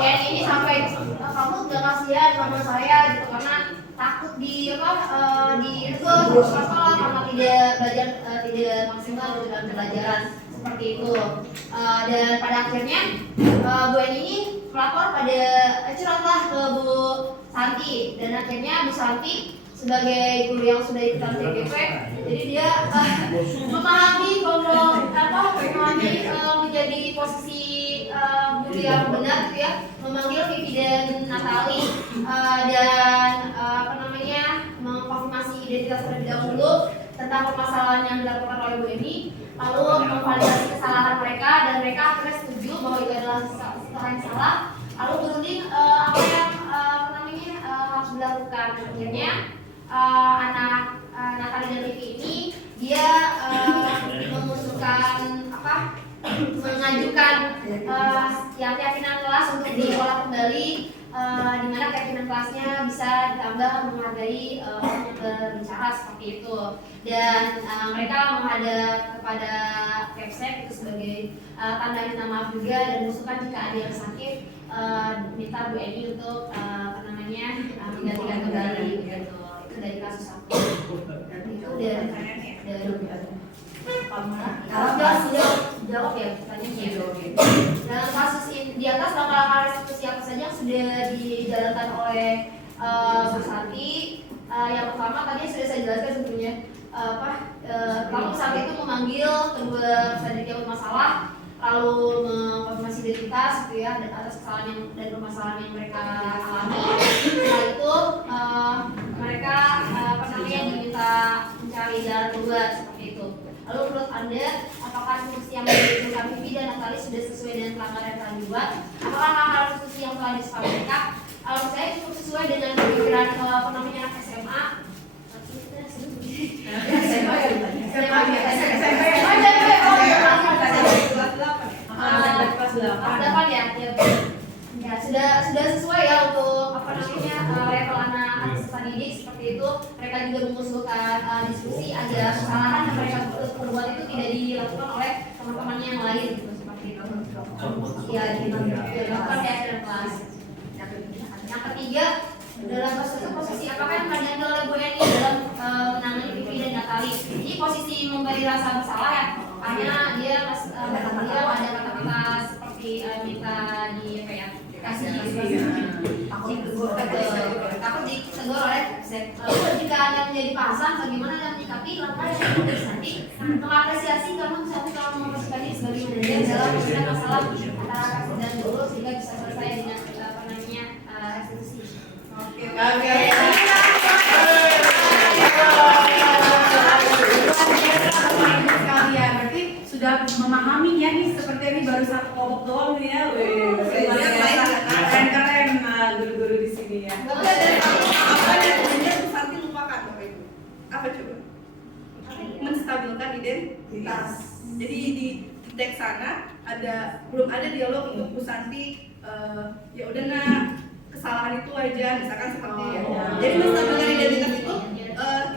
N ini sampai kamu gak kasihan sama saya gitu, karena takut ditegur sekolah karena tidak belajar tidak maksimal dalam pelajaran seperti itu. Dan pada akhirnya Bu N ini melapor pada curhatlah ke Bu Santi, dan akhirnya Bu Santi sebagai guru yang sudah ikutan TPP, jadi dia memahami menjadi posisi guru yang benar gitu ya, memanggil Vivi dan Natali dan mengkonfirmasi identitas terlebih dahulu tentang permasalahan yang dilakukan oleh Bu Eni, lalu memvalidasi kesalahan mereka, dan mereka akhirnya setuju bahwa itu adalah kesalahan yang salah, lalu berunding apa yang harus dilakukan. Akhirnya anak Natali dan Vivi ini dia mengajukan keyakinan kelas untuk diolah kembali, di mana keyakinan kelasnya bisa ditambah menghargai untuk berbicara seperti itu, dan mereka menghadap kepada Kepsen itu sebagai tanda minta maaf juga, dan mengusulkan jika ada yang sakit minta Bu Eni untuk menggantikan kembali gitu. Itu dari kasus aku. Itu dari jawab ya pertanyaannya. Dalam kasus ini di atas langkah restitusi apa saja yang sudah dijalankan oleh Bu Santi. Yang pertama tadi sudah saya jelaskan sebelumnya, pertama Bu Santi itu memanggil kedua peserta yang bermasalah, lalu mengkonfirmasi identitas gitu ya atas kesalahan dan permasalahan yang mereka alami. Setelah itu mereka diminta mencari jalan keluar seperti itu. Lalu menurut Anda, apakah instruksi yang diberikan Vivi dan Natali sudah sesuai dengan pelanggaran yang telah dibuat? Apakah hal instruksi yang telah disepakati mereka? Kalau saya cukup sesuai dengan pemikiran anak SMA. Ya, sudah sesuai ya untuk level anak peserta didik seperti itu. Mereka juga mengusulkan diskusi agar kesalahan yang mereka perbuat itu tidak dilakukan oleh teman-temannya yang lain gitu, seperti itu. Ya, dilakukan di akhir kelas. Yang ketiga, dalam posisi apakah yang diambil oleh Bu Eni dalam menangani Vivi dan Natali? Jadi posisi memberi rasa bersalah ya, karena dia ada kata-kata seperti minta kasih takut ditegur oleh Kepsen. Lalu jika Anda menjadi pasangan, bagaimana Anda menyikapi langkah yang nanti mengapresiasi karena misalnya kalau memposisikan diri sebagai manajer dalam menyelesaikan masalah antara Kepsen dan guru sehingga bisa selesai dengan restitusi. Oke. Sekalian, berarti sudah memahaminya nih, seperti ini baru satu kelompok doang nih ya. Keren guru-guru di sini ya. Apa yang kemudian Bu Santi lupakan Bapak Ibu? Apa coba? menstabilkan identitas. Jadi di teks sana belum ada dialog untuk Bu Santi, ya udah nak, kesalahan itu wajar, misalkan seperti itu. Jadi menstabilkan identitas itu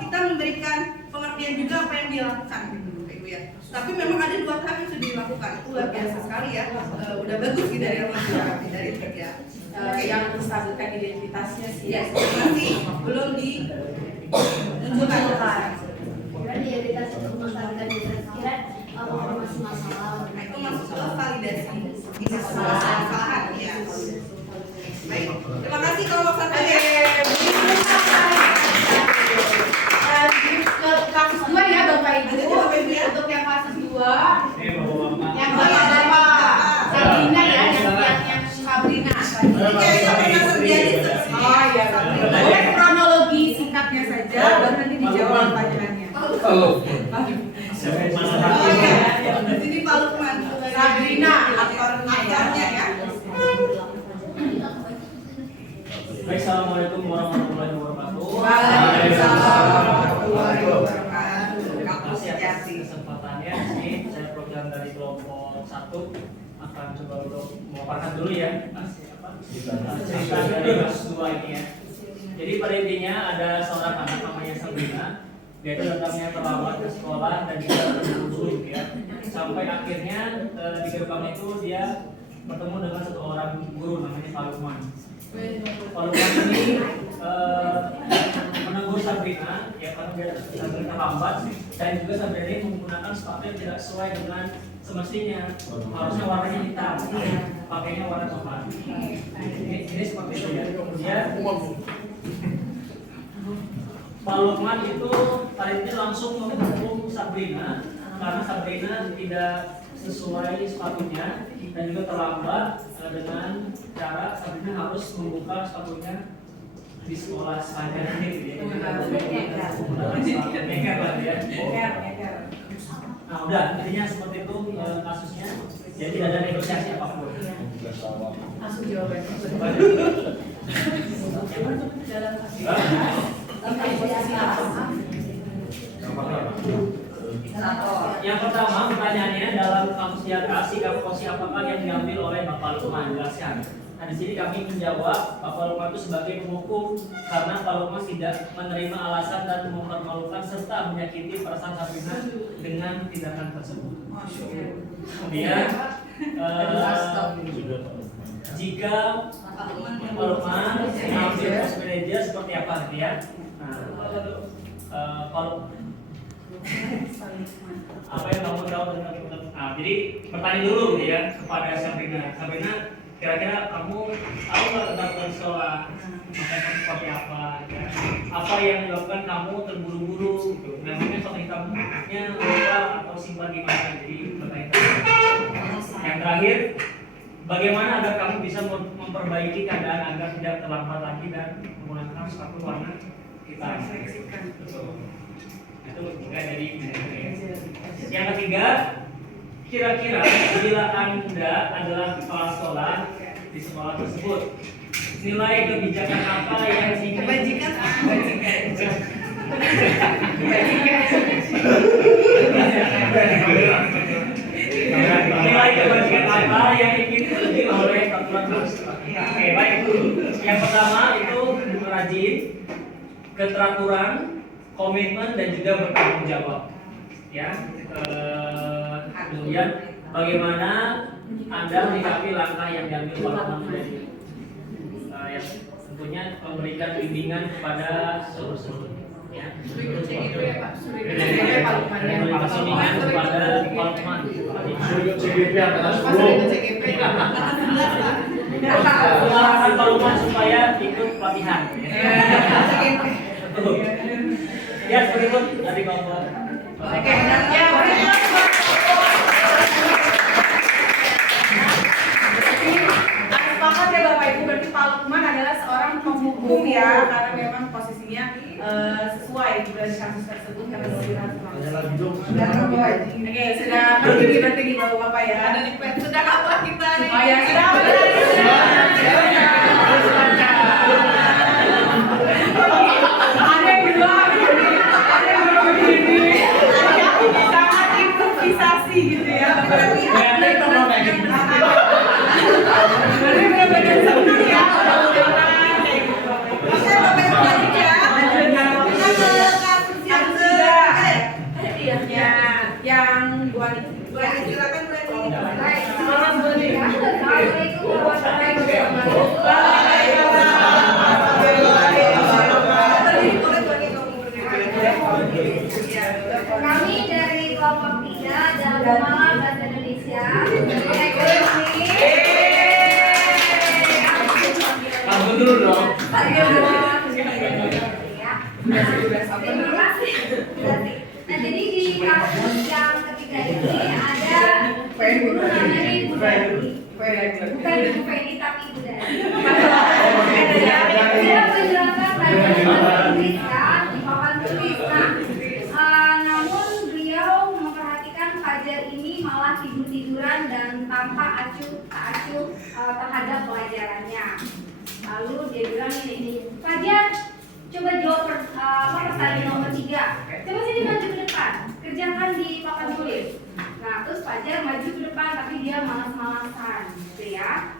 kita memberikan pengertian juga apa yang dia lakukan gitu Bapak Ibu ya. Tapi memang ada 2 tahap yang sudah dilakukan, itu luar biasa sekali ya. Udah bagus gitu dari dari kerja. Yang menstabilkan identitasnya sih. Ya, masih belum dimunculkan. Kira identitas untuk menstabilkan identitas kira informasi masalah. Nah, itu masuk ke validasi kesalahan ya. Baik, terima kasih kelompok 1 ya. Ke kasus 2 ya Bapak Ibu. Lanjut ya, Bapak Ibu ya. Untuk yang kasus 2 Ini bapak-bapak. yang Bapak Sabrina ya, yang Sabrina. Ini kayaknya pernah terjadi seperti Oh iya, boleh kronologi singkatnya saja, baru nanti dijawab pertanyaannya. Oh iya, di sini Pak Lukman. Sabrina, aktornya ya. Baik, assalamualaikum warahmatullahi wabarakatuh. Waalaikumsalam warahmatullahi wabarakatuh. Terima kasih atas kesempatannya. Ini saya program dari kelompok 1 akan coba untuk memaparkan dulu ya cerita dari kasus 2 ini ya. Jadi pada intinya ada seorang anak namanya Sabrina. Dia itu datangnya terlambat ke sekolah dan juga terburu-buru ya. Sampai akhirnya di gerbang itu dia bertemu dengan satu orang guru namanya Pak Lukman. Pak Lukman ini menegur Sabrina ya karena dia Sabrina lambat dan juga Sabrina ini menggunakan sepatu yang tidak sesuai dengan semestinya. Harusnya warnanya hitam, pakainya warna coklat. Ini seperti itu ya. Kemudian Pak Lukman itu tadinya langsung menghukum Sabrina karena Sabrina tidak sesuai sepatunya dan juga terlambat dengan cara Sabrina harus membuka sepatunya di sekolah saja gitu ya. Nah udah intinya seperti itu kasusnya. Jadi tidak ada negosiasi apapun. Langsung jawabannya. Yang pertama pertanyaannya dalam kasus di atas sikap posisi apakah yang diambil oleh Bapak Lukman, jelaskan. Nah di sini kami menjawab Bapak Lukman itu sebagai penghukum karena Pak Lukman tidak menerima alasan dan mempermalukan serta menyakiti perasaan Sabrina dengan tindakan tersebut. Kemudian jika Pak Lukman mengambil posisi seperti apa gitu ya? Kalau apa yang kamu tahu tentang itu? Nah, jadi bertanya dulu gitu ya kepada Sabrina. Sabrina, kira-kira kamu tahu nggak tentang sekolah? Makanya seperti apa? Ya? Apa yang dilakukan kamu terburu-buru? Gitu. Namanya soal hitamnya lupa atau simpan gimana? Jadi bertanya. Yang terakhir, bagaimana agar kamu bisa memperbaiki keadaan agar tidak terlambat lagi dan menggunakan sepatu warna hitam? Betul. Itu juga dari yang ketiga, kira-kira bila Anda adalah kepala sekolah di sekolah tersebut, nilai kebijakan apa yang Kebajikan. nilai kebajikan apa yang ingin dipenuhi oleh peraturan tersebut? Oke, baik. Yang pertama itu rajin, keteraturan, komitmen dan juga bertanggung jawab. Ya. Kemudian bagaimana Anda menyikapi langkah yang diambil Pak Lukman tadi? Yang tentunya memberikan bimbingan kepada seluruh ya. Bimbingan kepada Pak Lukman. Mengarahkan Pak Lukman supaya ikut pelatihan. Betul. Ya seperti itu dari kelompok. Oke, ya, sepakat ya Bapak Ibu, berarti Pak Lukman adalah seorang penghukum ya, karena memang posisinya sesuai dengan kasus tersebut karena Oke, sudah berarti di bawah Bapak ya. Ada di pet, sudah apa kita nih? Oh ya, sudah ada yang di luar, ada yang belum berdiri. Bu Ani, silakan Bu Ani. Baik, Assalamualaikum warahmatullahi wabarakatuh. Kami dari kelompok 3 dalam Malang Bahasa Indonesia. Kamu dulu dong. Terima kasih. Nah, jadi di kampus yang ketiga ini ada guru namanya Ibu Dani. Bukan Ibu Feni tapi Ibu Dani. Dia menjelaskan pelajaran bahasa Inggris ya di papan tulis. Nah, namun beliau memperhatikan Fajar ini malah tidur-tiduran dan tanpa acuh terhadap pelajarannya. Lalu dia bilang ini, Fajar, coba jawab pertanyaan nomor 3. Coba sini maju ke depan, kerjakan di papan tulis. Nah, terus Fajar maju ke depan tapi dia malas-malasan, gitu ya.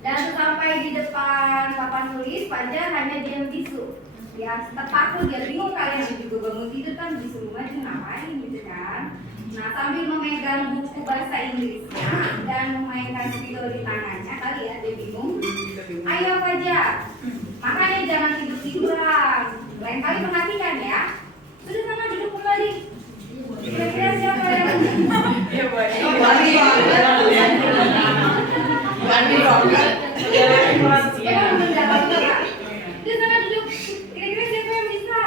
Dan sampai di depan papan tulis, Fajar hanya diam bisu. Ya, terpaku dia bingung, kalian juga bangun tidur kan disuruh maju ngapain gitu kan. Nah, sambil memegang buku bahasa Inggrisnya dan memainkan spidol di tangannya, kali ya dia bingung. Ayo Fajar, makanya jangan tidur-tiduran. Lain kali perhatikan ya. Sudah sama duduk kembali. Kira-kira siapa yang Sudah sama duduk. Kira-kira siapa yang bisa?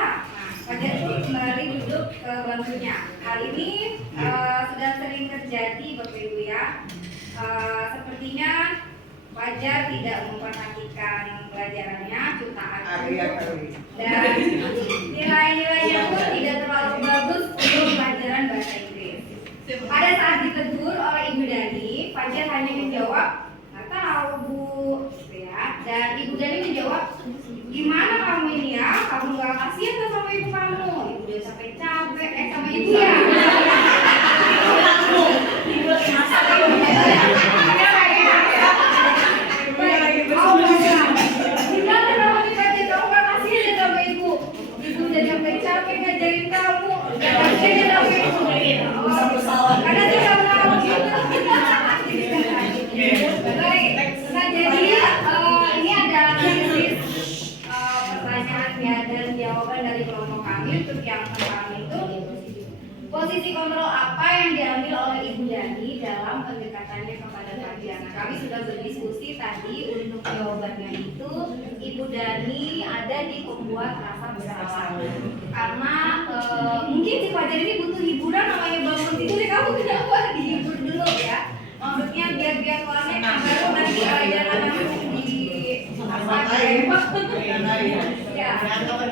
Fajar itu kembali duduk ke bangkunya. Hal ini sudah sering terjadi Bapak Ibu ya. Sepertinya Fajar tidak memperhatikan pelajarannya, cuta acuh, dan nilai-nilainya pun tidak terlalu bagus untuk pelajaran bahasa Inggris. Pada saat ditegur oleh Ibu Dani, Fajar hanya menjawab, nggak tahu Bu, ya. Dan Ibu Dani menjawab, gimana kamu ini ya? Kamu nggak kasihan kan sama ibu kamu? Ibu udah capek-capek, sama ibu ya. Capek ngajarin kamu, karena tidak mau. Baik, nah jadi ini ada list pertanyaan ya dan jawaban dari kelompok kami. Untuk yang pertama itu, posisi kontrol apa yang diambil oleh Ibu Dani dalam pendekatannya kepada Fajar? Nah, kami sudah berdiskusi tadi. Untuk jawabannya itu, Ibu Dani ada di pembuat rasa bersalah. Karena mungkin si Fajar ini butuh hiburan, namanya bangun tidur, kamu kenapa dihibur dulu ya? Maksudnya biar kelasnya baru nanti jangan langsung di apa ya.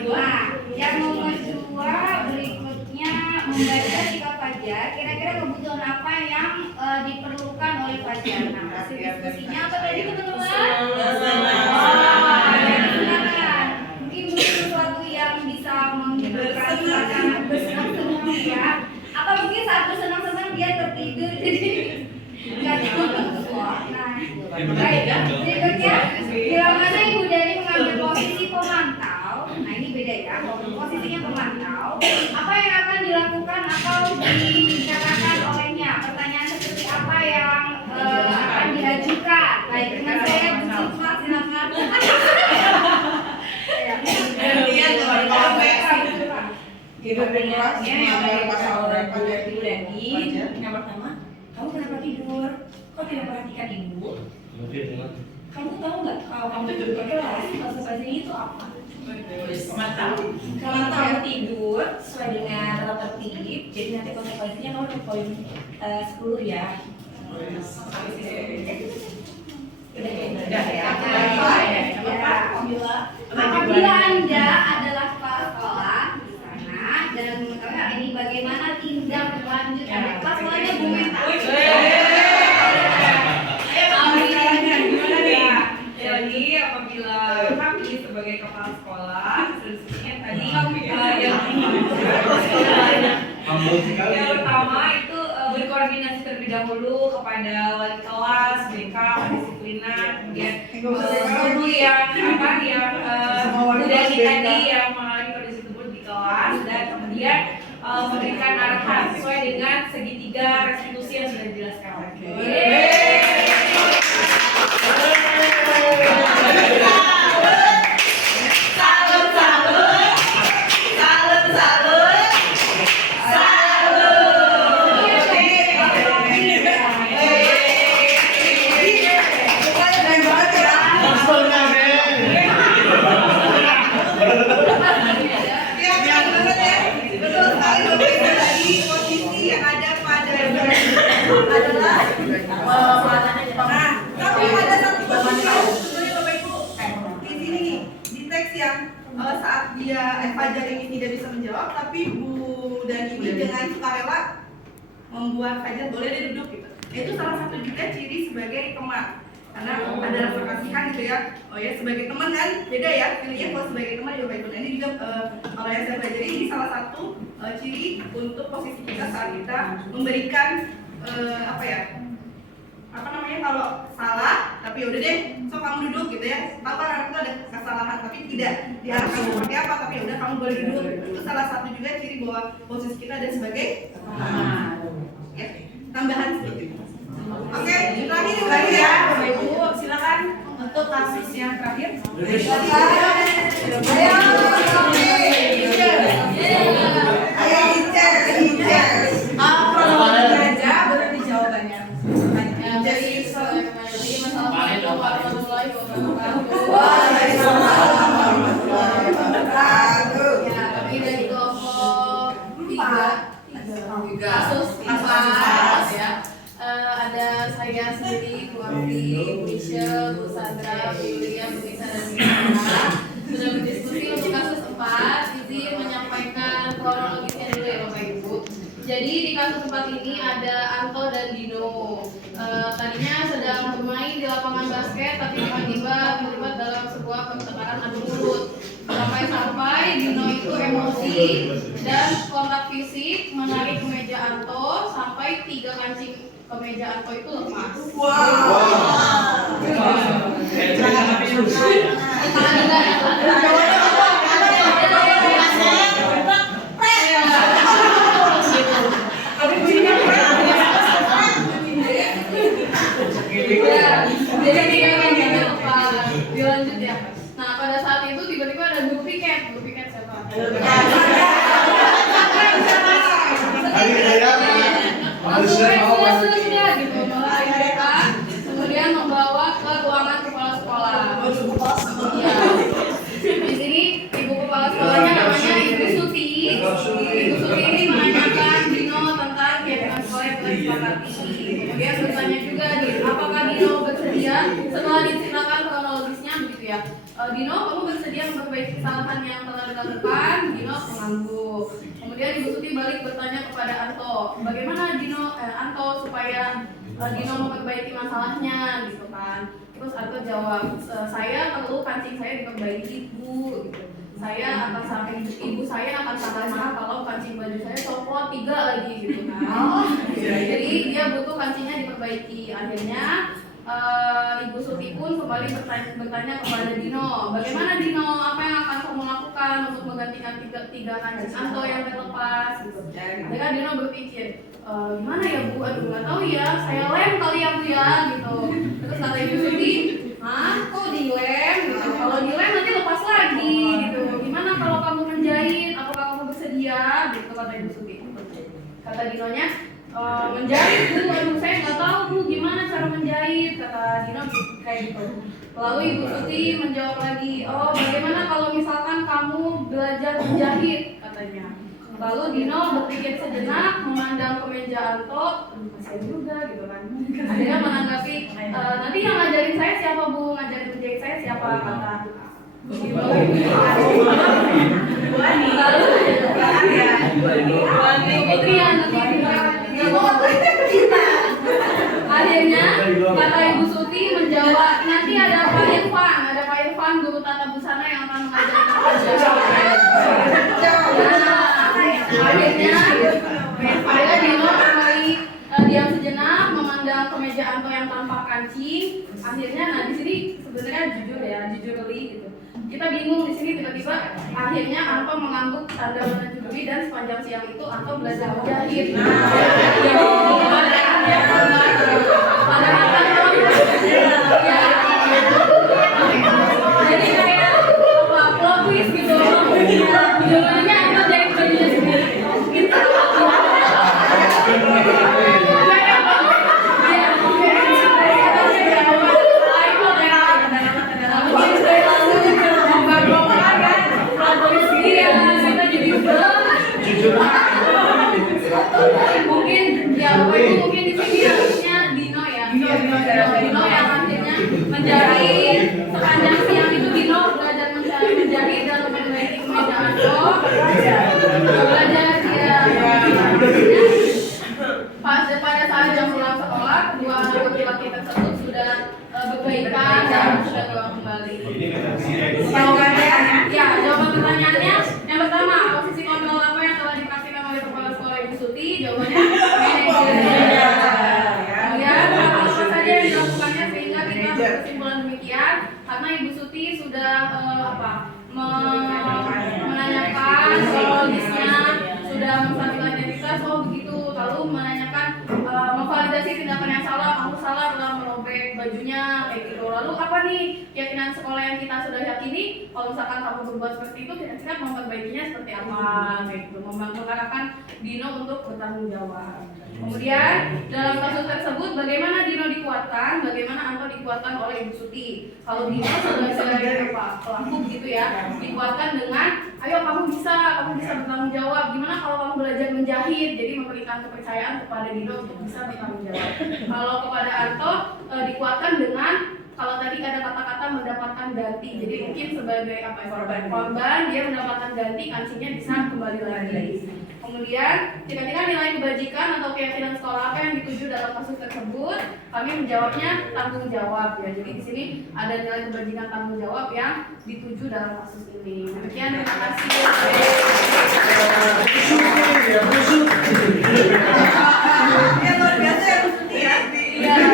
Nah, yang nomor 2 berikutnya membaca sikap Fajar. Kira-kira kebutuhan apa yang diperlukan oleh Fajar? Nah, hasil diskusinya apa tadi teman-teman? Mungkin butuh sesuatu yang bisa menghiburkan suasana bersenang-senang ya. Apa mungkin saat bersenang-senang dia tertidur jadi nggak cukup. Nah, baik. Berikutnya, bila mana Ibu Dani mengambil posisi pemantau. Nah, ini beda ya. Posisinya pemantau. Apa yang akan dilakukan atau dikatakan olehnya? Pertanyaan seperti apa yang akan diajukan? Baik, dengan saya Bu Cipta, silakan. Yang pertama, kamu kenapa tidur? Kok tidak perhatikan ibu? Kamu tahu nggak kalau kamu tidur ke kelas, bahasa bahasa itu apa? Kalau kamu tidur sesuai dengan tertib, jadi nanti konsekuensinya kamu dapat poin 10 ya. Apabila Anda adalah kepala sekolah di sana dan mengetahui ini bagaimana tindak lanjut kelas sekolahnya Bu Meta. Jadi apabila kami sebagai kepala sekolah, sebenarnya tadi yang pertama itu berkoordinasi terlebih dahulu kepada wali kelas, BK, disiplinan, kemudian guru yang udah tadi yang mengalami kondisi tersebut di kelas, dan kemudian memberikan arahan sesuai dengan segitiga restitusi yang sudah dijelaskan. Saat dia Fajar ini tidak bisa menjawab, tapi Bu Dani ini dengan sukarela membuat Fajar boleh dia duduk gitu. Itu salah satu juga ciri sebagai teman, karena ada rasa kasihan gitu ya. Oh ya, sebagai teman kan beda ya pilihnya. Kalau sebagai teman ya baik. Nah, ini juga kalau yang saya pelajari ini salah satu ciri untuk posisi kita saat kita memberikan kalau salah, tapi udah deh, so kamu duduk gitu ya. Tahu kan itu ada kesalahan, tapi tidak diarahkan seperti apa, tapi udah kamu boleh duduk. Itu salah satu juga ciri bahwa posisi kita ada sebagai ya, tambahan seperti itu. Oke, terakhir ya, Bapak Ibu, silakan untuk kasus yang terakhir. Kasus ya. Ada saya sendiri, Bu Afi, Bu Michelle, Bu Sandra, Bu Yulia, Bu Nisa, dan Bu Nisa sudah berdiskusi untuk kasus 4. Izin menyampaikan kronologisnya dulu ya Bapak Ibu. Jadi di kasus 4 ini ada Anto dan Dino. Tadinya sedang bermain di lapangan basket, tapi tiba-tiba terlibat dalam sebuah pertengkaran adu mulut. Sampai-sampai Dino itu emosi dan kontak fisik menarik kemeja Anto sampai 3 kancing kemeja Anto itu lepas. Jadi 3 kancingnya lepas. Dilanjut ya. Nah pada saat itu tiba-tiba ada grup piket siapa? Sudah gitu, mulai mereka kemudian membawa ke ruangan kepala sekolah. Ya. Di sini ibu kepala sekolahnya namanya Ibu Suti. Ibu Suti ini menanyakan Dino tentang kegiatan sekolah yang telah disepakati. Kemudian bertanya juga apakah Dino bersedia setelah diceritakan kronologisnya begitu ya. Dino, kamu bersedia memperbaiki kesalahan yang telah dilakukan? Dino mengangguk. Kemudian Ibu Suti balik bertanya kepada Anto, bagaimana Anto supaya Dino memperbaiki masalahnya gitu kan. Terus Anto jawab, saya perlu kancing saya diperbaiki Bu gitu. Saya akan sampai ibu saya akan sangat marah kalau kancing baju saya copot 3 lagi gitu kan. Jadi dia butuh kancingnya diperbaiki. Akhirnya Ibu Suti pun kembali bertanya kepada Dino, bagaimana Dino, apa yang akan kamu lakukan untuk menggantikan 3 kancing Anto yang terlepas gitu. Akhirnya Dino berpikir, gimana ya Bu, aduh nggak tahu ya, saya lem kali ya Bu ya gitu. Terus kata Ibu Suti, kok dilem gitu, kalau dilem nanti lepas lagi gitu. Gimana kalau kamu menjahit, apakah kamu bersedia gitu, kata Ibu Suti. Kata Dinonya, menjahit Bu, aduh saya nggak tahu Bu gimana cara menjahit, kata Dino kayak gitu. Lalu Ibu Suti menjawab lagi, oh bagaimana kalau misalkan kamu belajar menjahit, katanya. Lalu Dino berpikir sejenak, memandang kemeja Anto, kasihan juga gitu kan. Akhirnya menanggapi, nanti yang ngajarin saya siapa Bu, ngajarin menjahit saya siapa, kata Dino. Akhirnya kata Ibu Suti menjawab, nanti ada Pak Irfan guru tata busana yang akan mengajarkan. Akhirnya Dino kembali diam sejenak memandang kemeja Anto yang tanpa kancing. Akhirnya di sini sebenarnya jujur gitu. Kita bingung di sini tiba-tiba akhirnya Anto mengangguk tanda menunjukkan dan sepanjang siang itu Anto belajar menjahit. Jadi kayak plot twist gitu. Jawabannya Anto jahit bajunya sendiri. Mungkin ya mungkin di sini harusnya Dino ya. Dino yang akhirnya menjahit sepanjang siang itu Dino belajar menjahit dan memperbaiki kemeja Anto. Belajar dia pada saat jam pulang sekolah kedua laki-laki tersebut sudah berbaikan dan sudah pulang kembali. Jawabannya ya, jawaban pertanyaannya yang pertama, posisi kontrol apa yang telah dipastikan oleh kepala sekolah Ibu Suti? Jawabannya manajer. Kemudian apa saja yang dilakukannya sehingga kita berkesimpulan demikian? Karena Ibu Suti sudah menanyakan kronologisnya, sudah menstabilkan identitas, begitu, lalu menanyakan memvalidasi tindakan yang salah, kamu salah dalam merobek bajunya kayak gitu. Lalu apa nih keyakinan sekolah yang kita sudah yakini? Kalau misalkan kamu berbuat seperti itu, kira-kira memperbaikinya seperti apa? Kayak gitu, mengarahkan Dino untuk bertanggung jawab. Kemudian dalam kasus tersebut, bagaimana Dino dikuatkan? Bagaimana Anto dikuatkan oleh Ibu Suti? Kalau Dino sebagai pelaku gitu ya, dikuatkan dengan, ayo kamu bisa bertanggung jawab. Gimana kalau kamu belajar menjahit? Jadi memberikan kepercayaan kepada Dino untuk bisa bertanggung jawab. Kalau kepada Anto dikuatkan dengan, kalau tadi ada kata-kata mendapatkan ganti, jadi mungkin sebagai korban dia mendapatkan ganti, kancinya bisa kembali lagi. Kemudian kira-kira nilai kebajikan atau keyakinan sekolah apa yang dituju dalam kasus tersebut? Kami menjawabnya tanggung jawab ya. Jadi di sini ada nilai kebajikan tanggung jawab yang dituju dalam kasus ini. Demikian, terima kasih. Ya luar biasa ya Bu Suti ya. Yang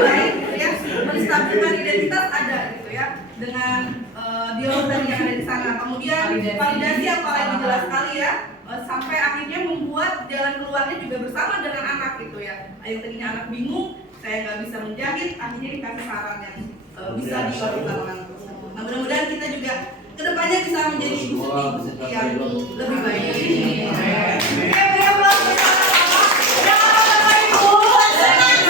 baik gitu ya. Menstabilkan identitas ada gitu ya. Dengan dialog tadi yang ada di sana. Kemudian validasi yang paling jelas sekali ya. Sampai akhirnya membuat jalan keluarnya juga bersama dengan anak gitu ya. Yang tadinya anak bingung, saya nggak bisa menjahit, akhirnya dikasih saran yang bisa dilakukan orang tersebut. Nah mudah-mudahan kita juga kedepannya bisa menjadi ibu Suti yang lebih baik. Berikan aplaus bersama. Ya Bapak Ibu, senang.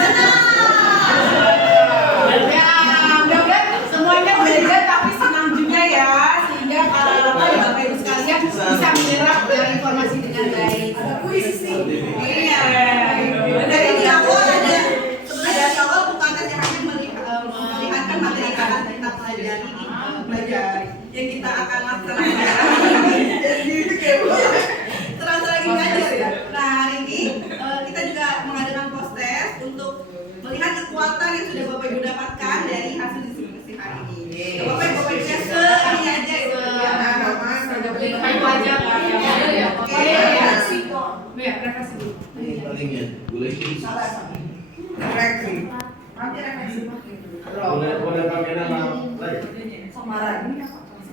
Ya mudah-mudahan semuanya belajar tapi senang juga ya, sehingga Bapak Ibu sekalian bisa menyerap informasi dengan baik. Puisi. Iya. Dari di awal ada sebenarnya dari awal bukan hanya melihatkan materi yang akan kita pelajari yang kita akan laksanakan. Jadi itu kayak terasa lagi belajar ya. Nah hari ini kita juga mengadakan post-test untuk melihat kekuatan yang sudah Bapak Ibu dapatkan dari hasil diskusi hari ini. Bapak Ibu ini aja ya. Boleh kamera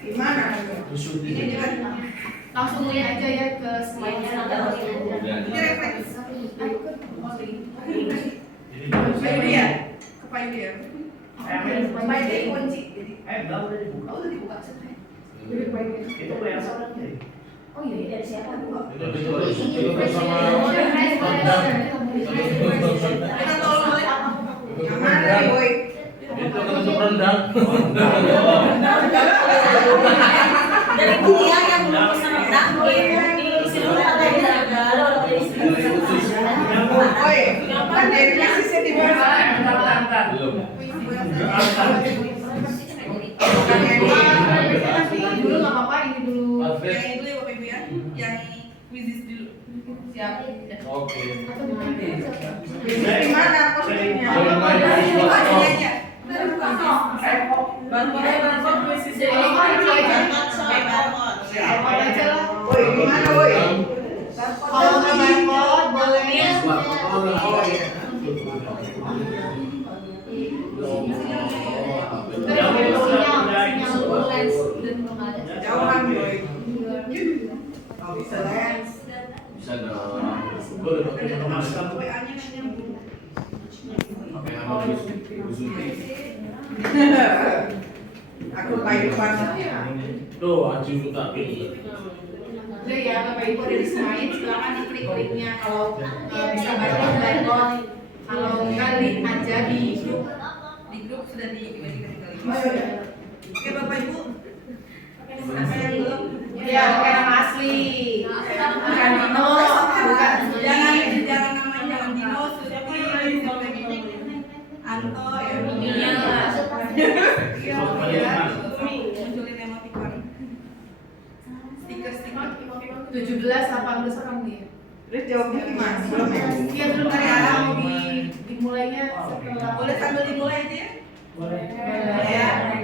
Gimana? Ini kan Langsung lihat aja ya ke slide-nya. ini refleksi. Payu dia, ke payu dia. Payu dia kunci. Belum udah dibuka. Oh udah dibuka. Itu yang salah nih. Oh iya, dari siapa Bu? Itu bersama Kita tolong boleh. Yang mana nih boy? itu untuk rendang. Dari dia yang belum pesan rendang, diisi dulu atau Boy, materinya sisa di mana? Belum. Dulu nggak apa-apa, ini dulu. Yang ini dulu ya Bapak Ibu ya. Yang quizzes dulu. Siap. Oke. Di mana posisinya? Buka sini aja. Bantuan quizzes dari aja lah. Boy, di mana boy? Kalau nggak barcode boleh. Sinyal boleh. Boleh pakai nomor masker. WA-nya nggak nyambung. Pakai nama Bu Suti. Aku baik banget. Tuh, Aji Buta. Udah ya, Bapak Ibu ada di slide, silakan diklik linknya kalau bisa bantu. Kalau enggak link aja di grup. Di grup sudah dibagi-bagi kali. Oh iya. Oke Bapak Ibu. Siapa yang belum? Ya, pakai nama asli. Bukan Dino, bukan Jangan namanya jangan Dino, Suti, Anto ya. Iya. Iya, ya. Munculin emoticon. Stiker-stiker. 17, 18 orang nih. Udah jawabnya gimana? Belum ya? Iya, belum ada yang mau dimulainya setelah. Boleh sambil dimulai aja ya? Boleh. Boleh ya?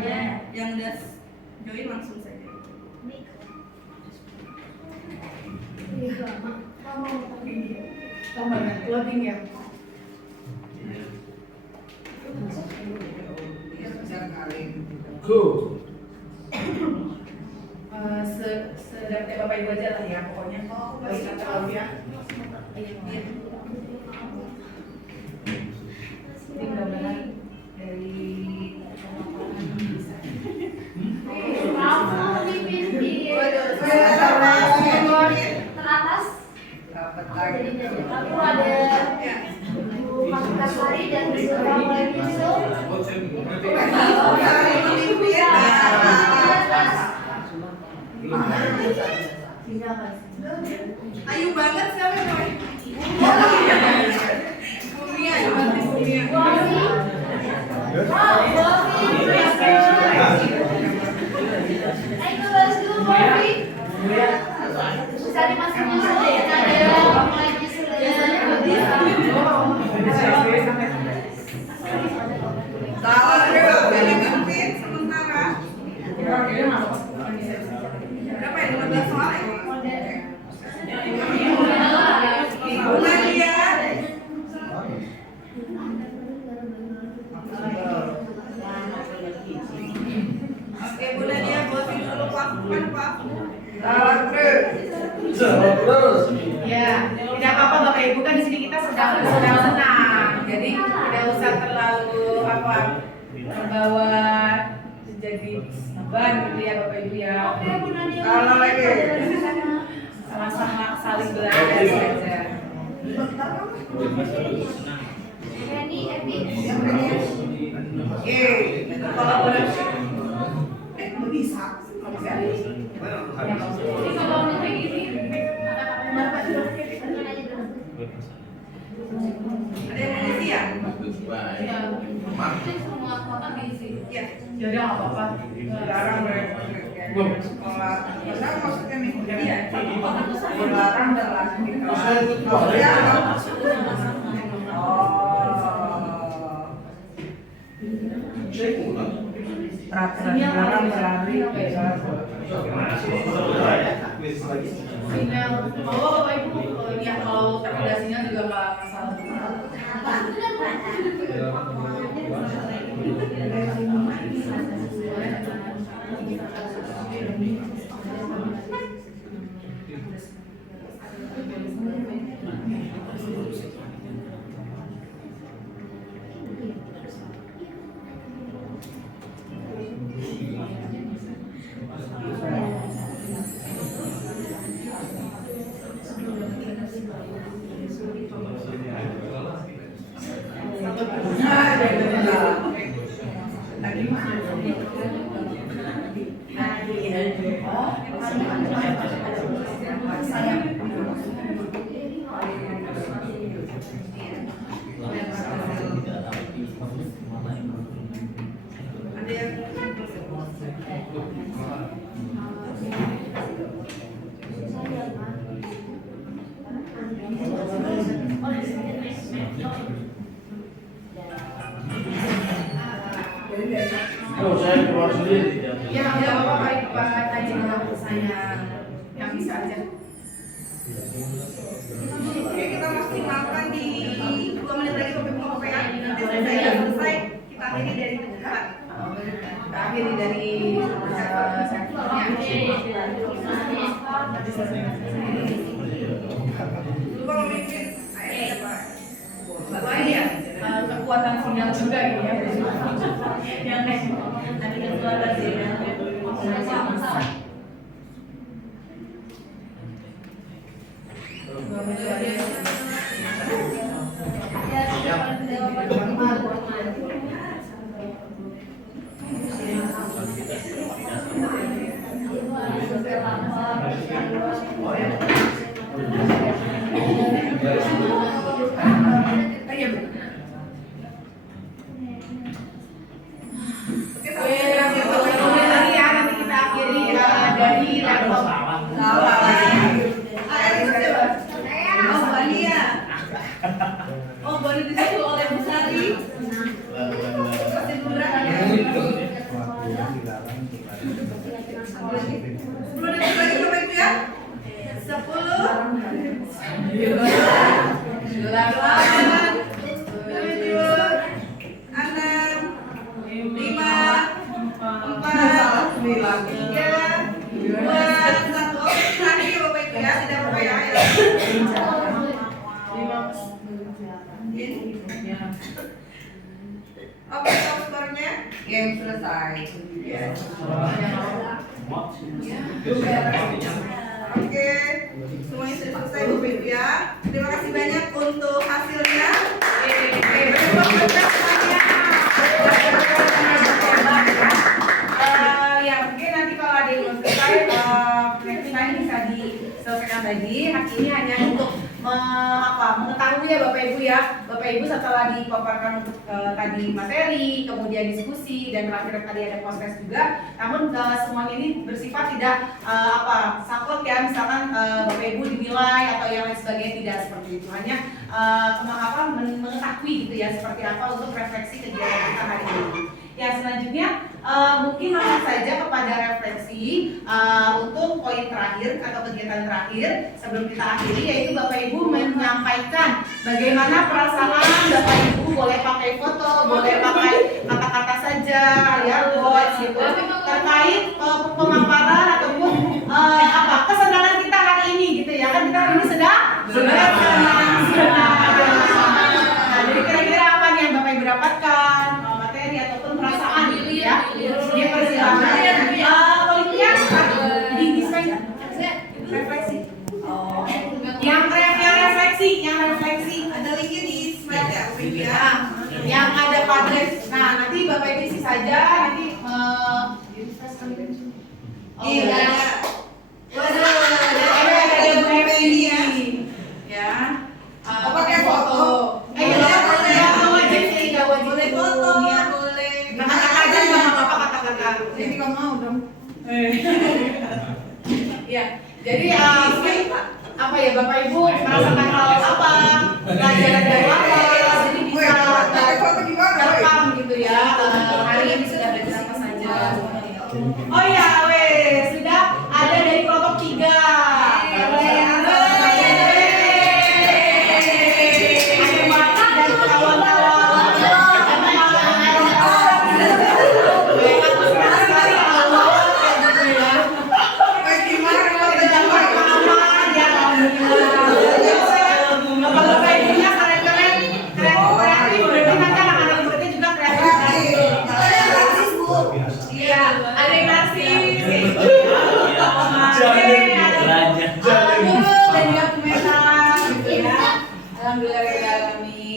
Yang udah join langsung saja. Tambah loading ya. Go. Sedapatnya Bapak Ibu aja lah ya, pokoknya. Nggak usah terlalu ya. Ini mudah-mudahan dari Teratas aku ada Bu Makasari dan Bu Surabaya itu. Ayu banget siapa namanya? Bumia, artis Bumia. Ayo bahas dulu Bovi. Bisa dimasukin dulu ya, ada lagi Salah deh, jangan ngikutin sementara. Berapa ya? 15 soal ya? Nadia. Oke, Bu Nadia, bosin dulu pasukan, Pak. Salah terus. Jawab terus. ya, tidak apa-apa Bapak Ibu, kan di sini kita sedang senang. Jadi tidak usah terlalu terbawa jadi beban gitu ya Bapak Ibu ya. Salah lagi. Sama-sama saling belajar saja. Reni, Evi. Oke, kalau boleh. Bisa. Jadi kalau kayak gini, Ada yang mau isi ya? Semua kota diisi. Iya. ya udah nggak apa-apa. Dilarang dari sekolah. Kenapa maksudnya nih? Iya. Dilarang dalam ya. Peraturan dilarang berlari. Sinyal, Bapak Ibu, ya kalau terkena sinyal juga nggak masalah. Ada yang Oh, saya keluar sendiri. Ya, nggak apa-apa baik banget aja saya yang bisa aja. Oke, kita maksimalkan di 2 menit lagi Bapak Ibu mau PA. Nanti saya selesai, kita akhiri dari dekat. Kita akhiri dari sampelnya. Lupa mau mikir Ada suara sih. Nanti kita akhiri dari laptop. Oh, baru disusul oleh Bu Sari. Sepuluh detik lagi Bapak Ibu ya. 10, 9, 8, 7, 6, 5, 4, 3, 2, 1. Terakhir ya Bapak Ibu ya, tidak apa-apa ya. Oke, tahu skornya? Game selesai. Oke, semuanya sudah selesai Bu Ibu ya. Terima kasih banyak untuk hasilnya. Ya mungkin nanti kalau ada yang belum selesai, next time bisa diselesaikan lagi. Ini hanya untuk mengetahui ya Bapak Ibu ya. Bapak Ibu setelah dipaparkan untuk tadi materi, kemudian diskusi, dan terakhir tadi ada proses juga. Namun semuanya ini bersifat tidak saklek ya, misalkan Bapak Ibu dinilai atau yang lain sebagainya, tidak seperti itu. Hanya mengetahui gitu ya seperti apa untuk refleksi kegiatan kita hari ini. Ya selanjutnya mungkin langsung saja kepada refleksi untuk poin terakhir atau kegiatan terakhir sebelum kita akhiri, yaitu Bapak Ibu menyampaikan bagaimana perasaan Bapak Ibu, boleh pakai foto, boleh pakai kata-kata saja ya, quotes gitu, terkait pemaparan ataupun kesenangan kita hari ini gitu ya, kan kita hari ini sedang senang. Nah, jadi kira-kira apa nih yang Bapak Ibu dapatkan, materi ataupun perasaan gitu ya. Dia persilakan. Poinnya refleksi. Oh. Yang refleksi. Ada linknya di slide ya Bu Ibu ya. Yang ada Padres. Nah, nanti Bapak Ibu isi saja nanti Iya. Waduh, ada Bu Evi ya. pakai foto. Boleh foto, boleh. Kata-kata aja nggak apa-apa, kata-kata. Jadi nggak mau dong. Ya, jadi apa ya Bapak Ibu merasakan hal apa, pelajaran dari apa, jadi bisa Pakai foto gimana? terekam gitu ya. Hari ini sudah belajar apa saja. Oh ya, sudah ada dari kelompok 3.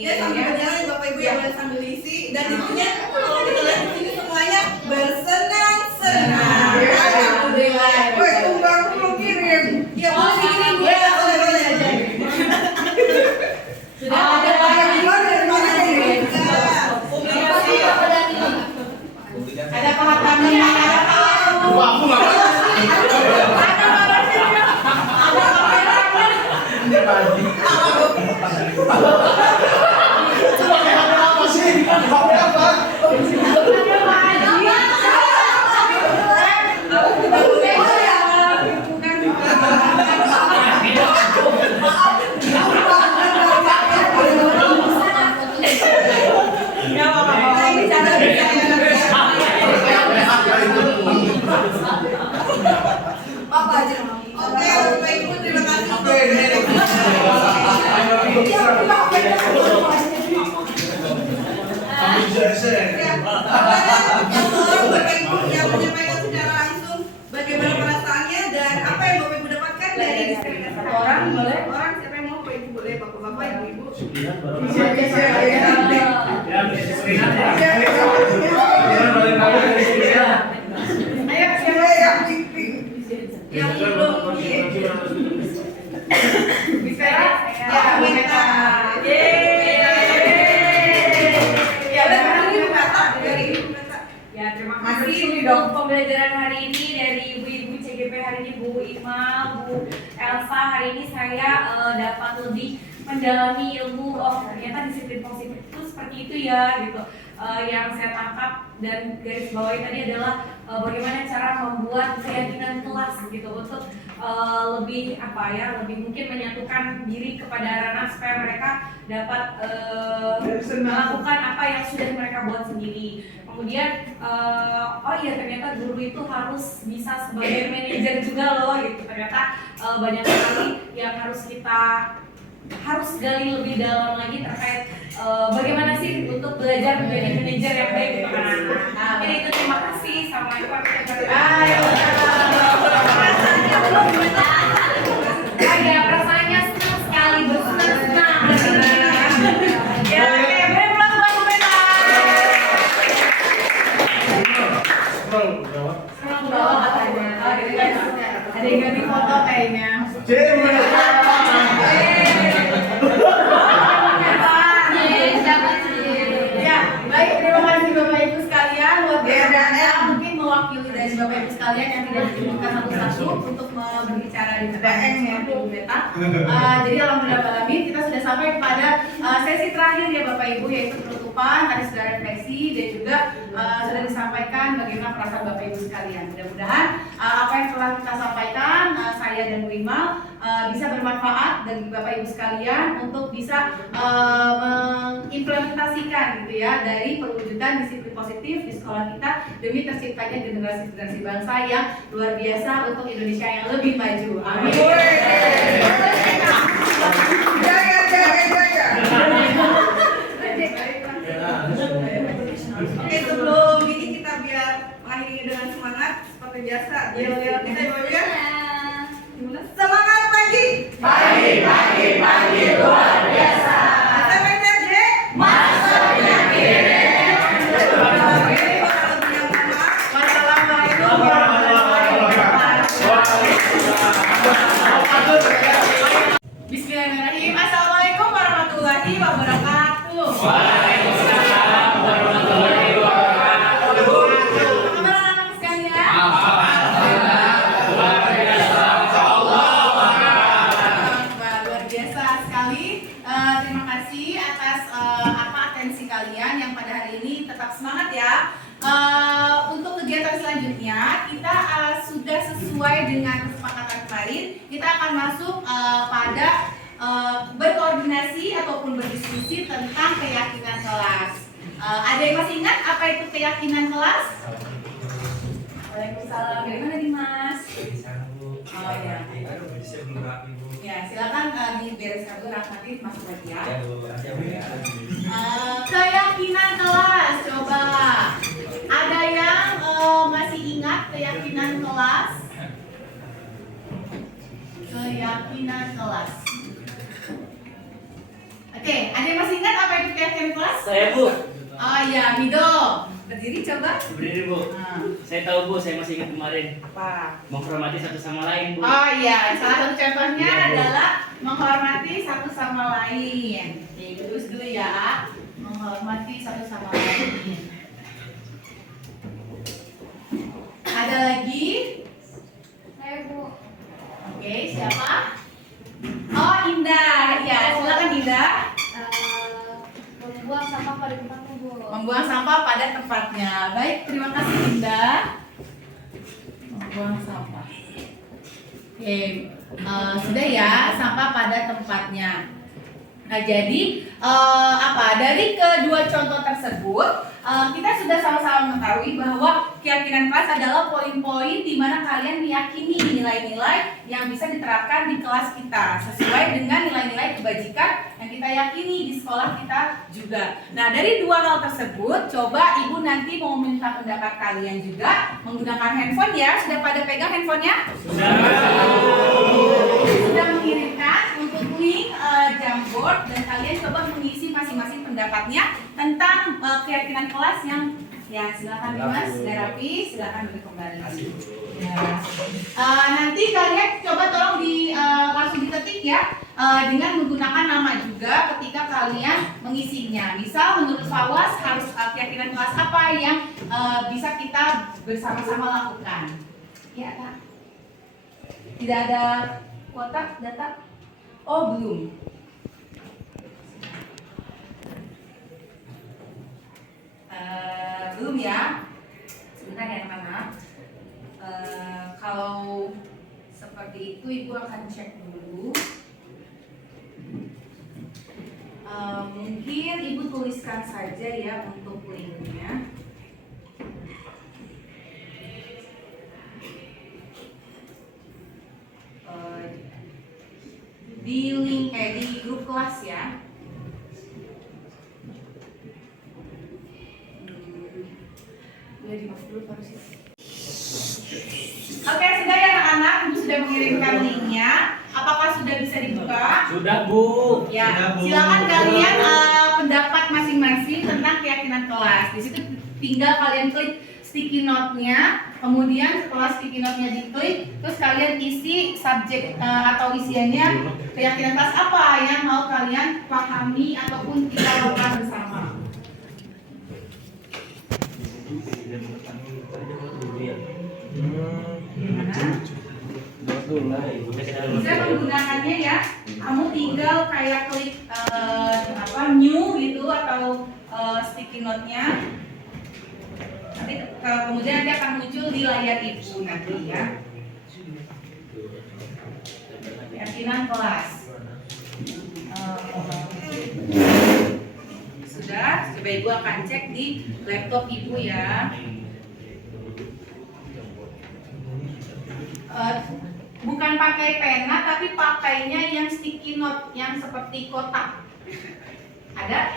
Ya sambil berjalan Bapak Ibu yang boleh sambil isi dan intinya kalau kita lihat di sini semuanya bersenang-senang. Alhamdulillah. Woi, tumbang belum kirim. Ya boleh dikirim Bu ya, boleh aja. Sudah ada yang Dari mana nih? Publikasi apa dan ini? ada pengetahuan yang ada tahu. Aku nggak Oke, Bapak Ibu terima kasih. boleh bapak-bapak, ibu-ibu. Lihat baru. Bisa. Ya, bisa seringan ya. Lihat balik lagi dari sini ya. Ayo, siapa yang pimpin? Yang belum bisa ya? Ya, minta. Ya, sekarang ini kata dari ibu kata. Ya, terima Masuk kasih sini untuk dong. pembelajaran hari ini dari ibu-ibu CGP hari ini, Bu Ima, Bu Elsa. Hari ini saya dapat lebih mendalami ilmu, oh ternyata disiplin positif itu seperti itu ya gitu. Yang saya tangkap dan garis bawahi tadi adalah bagaimana cara membuat keyakinan kelas gitu untuk lebih apa ya, lebih mungkin menyatukan diri kepada anak-anak supaya mereka dapat melakukan apa yang sudah mereka buat sendiri. Kemudian oh iya ternyata guru itu harus bisa sebagai manajer juga loh gitu. Ternyata banyak sekali yang harus gali lebih dalam lagi terkait bagaimana sih untuk belajar menjadi manajer yang baik untuk anak-anak. Mungkin itu, terima kasih. Assalamualaikum warahmatullahi wabarakatuh. Ya, perasaannya senang sekali, bersenang-senang. Ya, oke, boleh pulang Bu Meta. Scroll ke bawah. Senang banget katanya. Oh, gitu kan. Ada yang ganti foto kayaknya. Ya, baik, terima kasih Bapak Ibu sekalian. Buat biasanya mungkin mewakili dari Bapak Ibu sekalian yang tidak disebutkan satu-satu untuk berbicara di depan Ibu Beta. Jadi alhamdulillah kita sudah sampai kepada sesi terakhir ya Bapak Ibu, yaitu penutupan. Tadi sudah refleksi dan juga sudah disampaikan bagaimana perasaan Bapak Ibu sekalian. Mudah-mudahan apa yang telah kita sampaikan, saya dan Bu Imal, bisa bermanfaat bagi Bapak Ibu sekalian untuk bisa mengimplementasikan gitu ya dari perwujudan disiplin positif di sekolah kita demi terciptanya generasi-generasi bangsa yang luar biasa untuk Indonesia yang lebih maju. Amin. Jaga. Oke, sebelum ini kita biar mengakhiri dengan semangat seperti biasa. Yel-yel kita Ibu ya. Semangat pagi. Pagi luar biasa. Kita belajar J. Masa penyakit. Wassalamualaikum warahmatullahi wabarakatuh. Bismillahirrahmanirrahim. Assalamualaikum warahmatullahi wabarakatuh. Waalaikumsalam warahmatullahi wabarakatuh. Apa kabar anak-anak sekalian? Luar biasa sekali. Terima kasih atas atensi kalian yang pada hari ini tetap semangat ya. Untuk kegiatan selanjutnya kita sudah sesuai dengan kesepakatan kemarin. Kita akan masuk pada berkoordinasi ataupun berdiskusi tentang keyakinan kelas. Ada yang masih ingat apa itu keyakinan kelas? Waalaikumsalam. Dari mana Dimas? Oh ya. Ya, silakan dibereskan dulu Rahmati masuk lagi ya. Keyakinan kelas, coba. Ada yang masih ingat keyakinan kelas? Keyakinan kelas. Oke, ada yang masih ingat apa itu keyakinan kelas? Saya Bu. Oh ya, Mido. Berdiri coba. Berdiri Bu. Saya tahu Bu, saya masih ingat kemarin. Apa? Menghormati satu sama lain Bu. Oh iya, salah satu contohnya Iya, Bu. adalah menghormati satu sama lain. Oke, terus dulu ya. Menghormati satu sama lain. Ada lagi? Saya Bu. Oke, siapa? Oh, Indah. Ya, silakan Indah. Membuang sampah pada tempatnya Bu. Membuang sampah pada tempatnya. Baik, terima kasih Indah. Membuang sampah. Oke, sudah ya, sampah pada tempatnya. Nah, jadi dari kedua contoh tersebut kita sudah sama-sama mengetahui bahwa keyakinan kelas adalah poin-poin di mana kalian meyakini nilai-nilai yang bisa diterapkan di kelas kita sesuai dengan nilai-nilai kebajikan yang kita yakini di sekolah kita juga. Nah, dari dua hal tersebut, coba Ibu nanti mau minta pendapat kalian juga menggunakan handphone ya. Sudah pada pegang handphonenya? Sudah mengirimkan untuk link jam Jamboard dan kalian coba mengisi masing-masing pendapatnya tentang keyakinan kelas yang ya silakan Dimas, Darapi, silakan beri kembali. Ya. Nanti kalian coba tolong langsung diketik ya dengan menggunakan nama juga ketika kalian mengisinya. Misal menurut Fawas harus keyakinan kelas apa yang bisa kita bersama-sama lakukan. Ya Kak. Tidak ada kuota data? Oh belum. Belum ya. Sebentar ya anak-anak. Kalau seperti itu ibu akan cek dulu. Mungkin ibu tuliskan saja ya untuk linknya. Di link di grup kelas ya. Boleh dimasuk dulu Pak Rusi. Oke, sudah ya anak-anak, ibu sudah mengirimkan linknya. Apakah sudah bisa dibuka? Sudah Bu. Ya, silakan kalian pendapat masing-masing tentang keyakinan kelas. Di situ tinggal kalian klik sticky note-nya, kemudian setelah sticky note-nya diklik, terus kalian isi subjek atau isiannya keyakinan kelas apa yang mau kalian pahami ataupun kita lakukan bersama. Bisa menggunakannya ya, kamu tinggal kayak klik new gitu atau sticky note-nya. Nanti kemudian nanti akan muncul di layar ibu nanti ya. Keyakinan kelas. Sudah, coba ibu akan cek di laptop ibu ya. Bukan pakai pena tapi pakainya yang sticky note yang seperti kotak. Ada?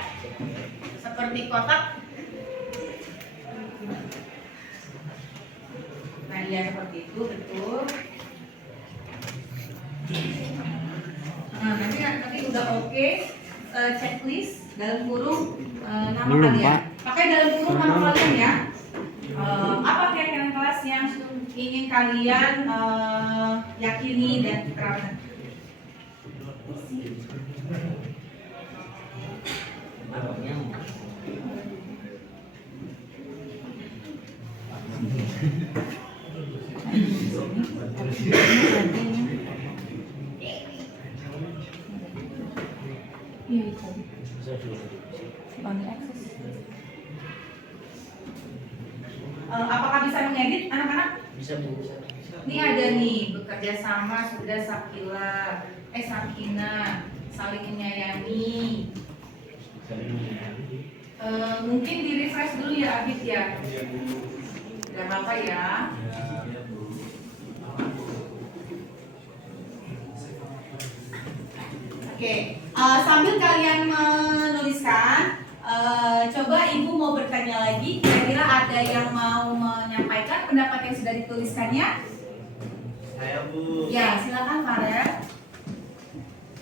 Seperti kotak. Nah iya seperti itu betul. Nah nanti udah oke, checklist dalam kurung nama kalian. Pakai dalam kurung nama kalian ya. Apa keyakinan kelas yang ingin kalian yakini dan terapkan? Apakah bisa mengedit anak-anak? Bisa Bu. Ini ada nih bekerja sama sudah Sakina, saling menyayangi. Mungkin di refresh dulu ya Abid ya. Gak apa-apa ya. Oke, sambil kalian menuliskan, coba ibu mau bertanya lagi. Kira-kira ada yang mau menyampaikan pendapat yang sudah dituliskannya? Saya Bu. Ya, silakan Farel.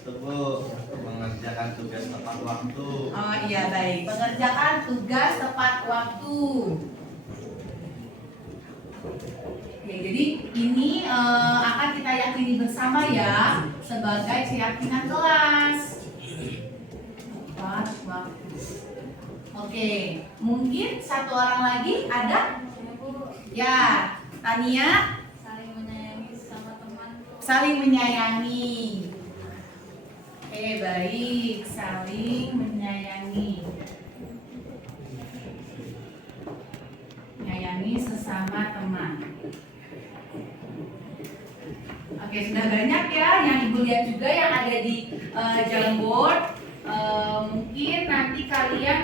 Bu, mengerjakan tugas tepat waktu. Oh iya baik, mengerjakan tugas tepat waktu. Oke, jadi ini akan kita yakini bersama ya sebagai keyakinan kelas. Tepat waktu. Oke, mungkin satu orang lagi ada? Ya, Tania. Saling menyayangi sama teman. Saling menyayangi. Oke, baik. Saling menyayangi. Menyayangi sesama teman. Oke, sudah banyak ya yang ibu lihat juga yang ada di Jamboard. Mungkin nanti kalian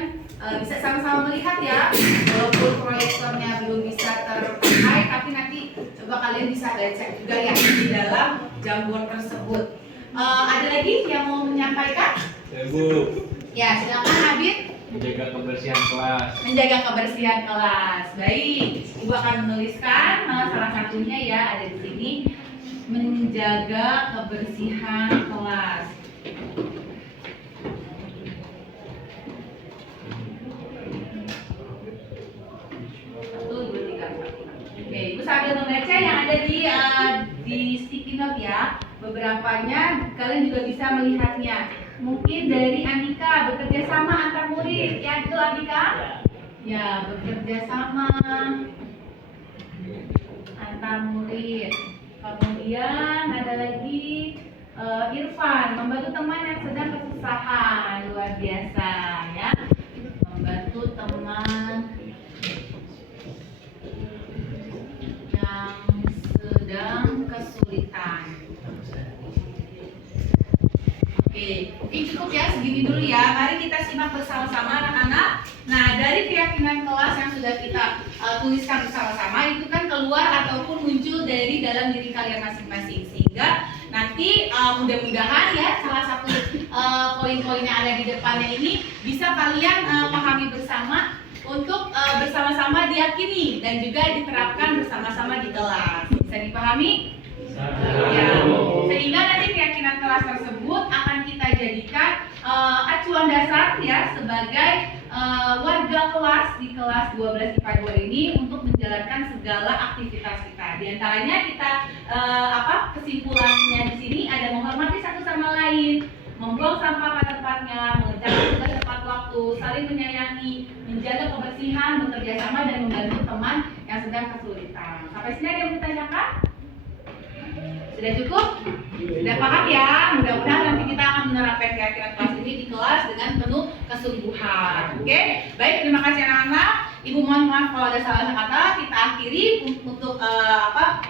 bisa sama-sama melihat ya, walaupun proyektornya belum bisa terpakai, tapi nanti coba kalian bisa baca juga ya di dalam Jamboard tersebut. Ada lagi yang mau menyampaikan? Ya Bu, Ya, silakan Habib. menjaga kebersihan kelas. Menjaga kebersihan kelas. Baik, ibu akan menuliskan salah satunya ya ada di sini. Menjaga kebersihan kelas. baca yang ada di sticky note ya. Beberapanya kalian juga bisa melihatnya. Mungkin dari Andika, bekerja sama antar murid. Ya, itu Andika? Ya, bekerja sama antar murid. Kemudian ada lagi Irfan, membantu teman yang sedang kesusahan. Luar biasa ya. Membantu teman yang sedang kesulitan. Oke, cukup ya, segini dulu ya. Mari kita simak bersama-sama anak-anak. Nah, dari keyakinan kelas yang sudah kita tuliskan bersama-sama itu kan keluar ataupun muncul dari dalam diri kalian masing-masing, sehingga nanti mudah-mudahan ya salah satu poin-poin yang ada di depannya ini bisa kalian pahami bersama untuk bersama-sama diyakini dan juga diterapkan bersama-sama di kelas. Bisa dipahami? Ya. Sehingga nanti keyakinan kelas tersebut akan kita jadikan acuan dasar ya sebagai warga kelas di kelas 12 IPA 2 ini untuk menjalankan segala aktivitas kita. Di antaranya kita kesimpulannya di sini ada menghormati satu sama lain, membuang sampah pada tempatnya, mengerjakan tugas tepat waktu, saling menyayangi, menjaga kebersihan, bekerja sama dan membantu teman yang sedang kesulitan. Sampai sini ada yang ditanyakan? Sudah cukup? Sudah paham ya? Mudah-mudahan nanti kita akan menerapkan keyakinan kelas ini di kelas dengan penuh kesungguhan. Oke? Baik, terima kasih anak-anak. Ibu mohon maaf kalau ada salah kata. Kita akhiri untuk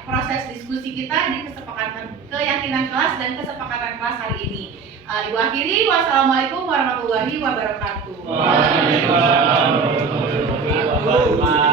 proses diskusi kita di kesepakatan keyakinan kelas dan kesepakatan kelas hari ini. Ibu akhiri. Wassalamualaikum warahmatullahi wabarakatuh. Waalaikumsalam warahmatullahi wabarakatuh.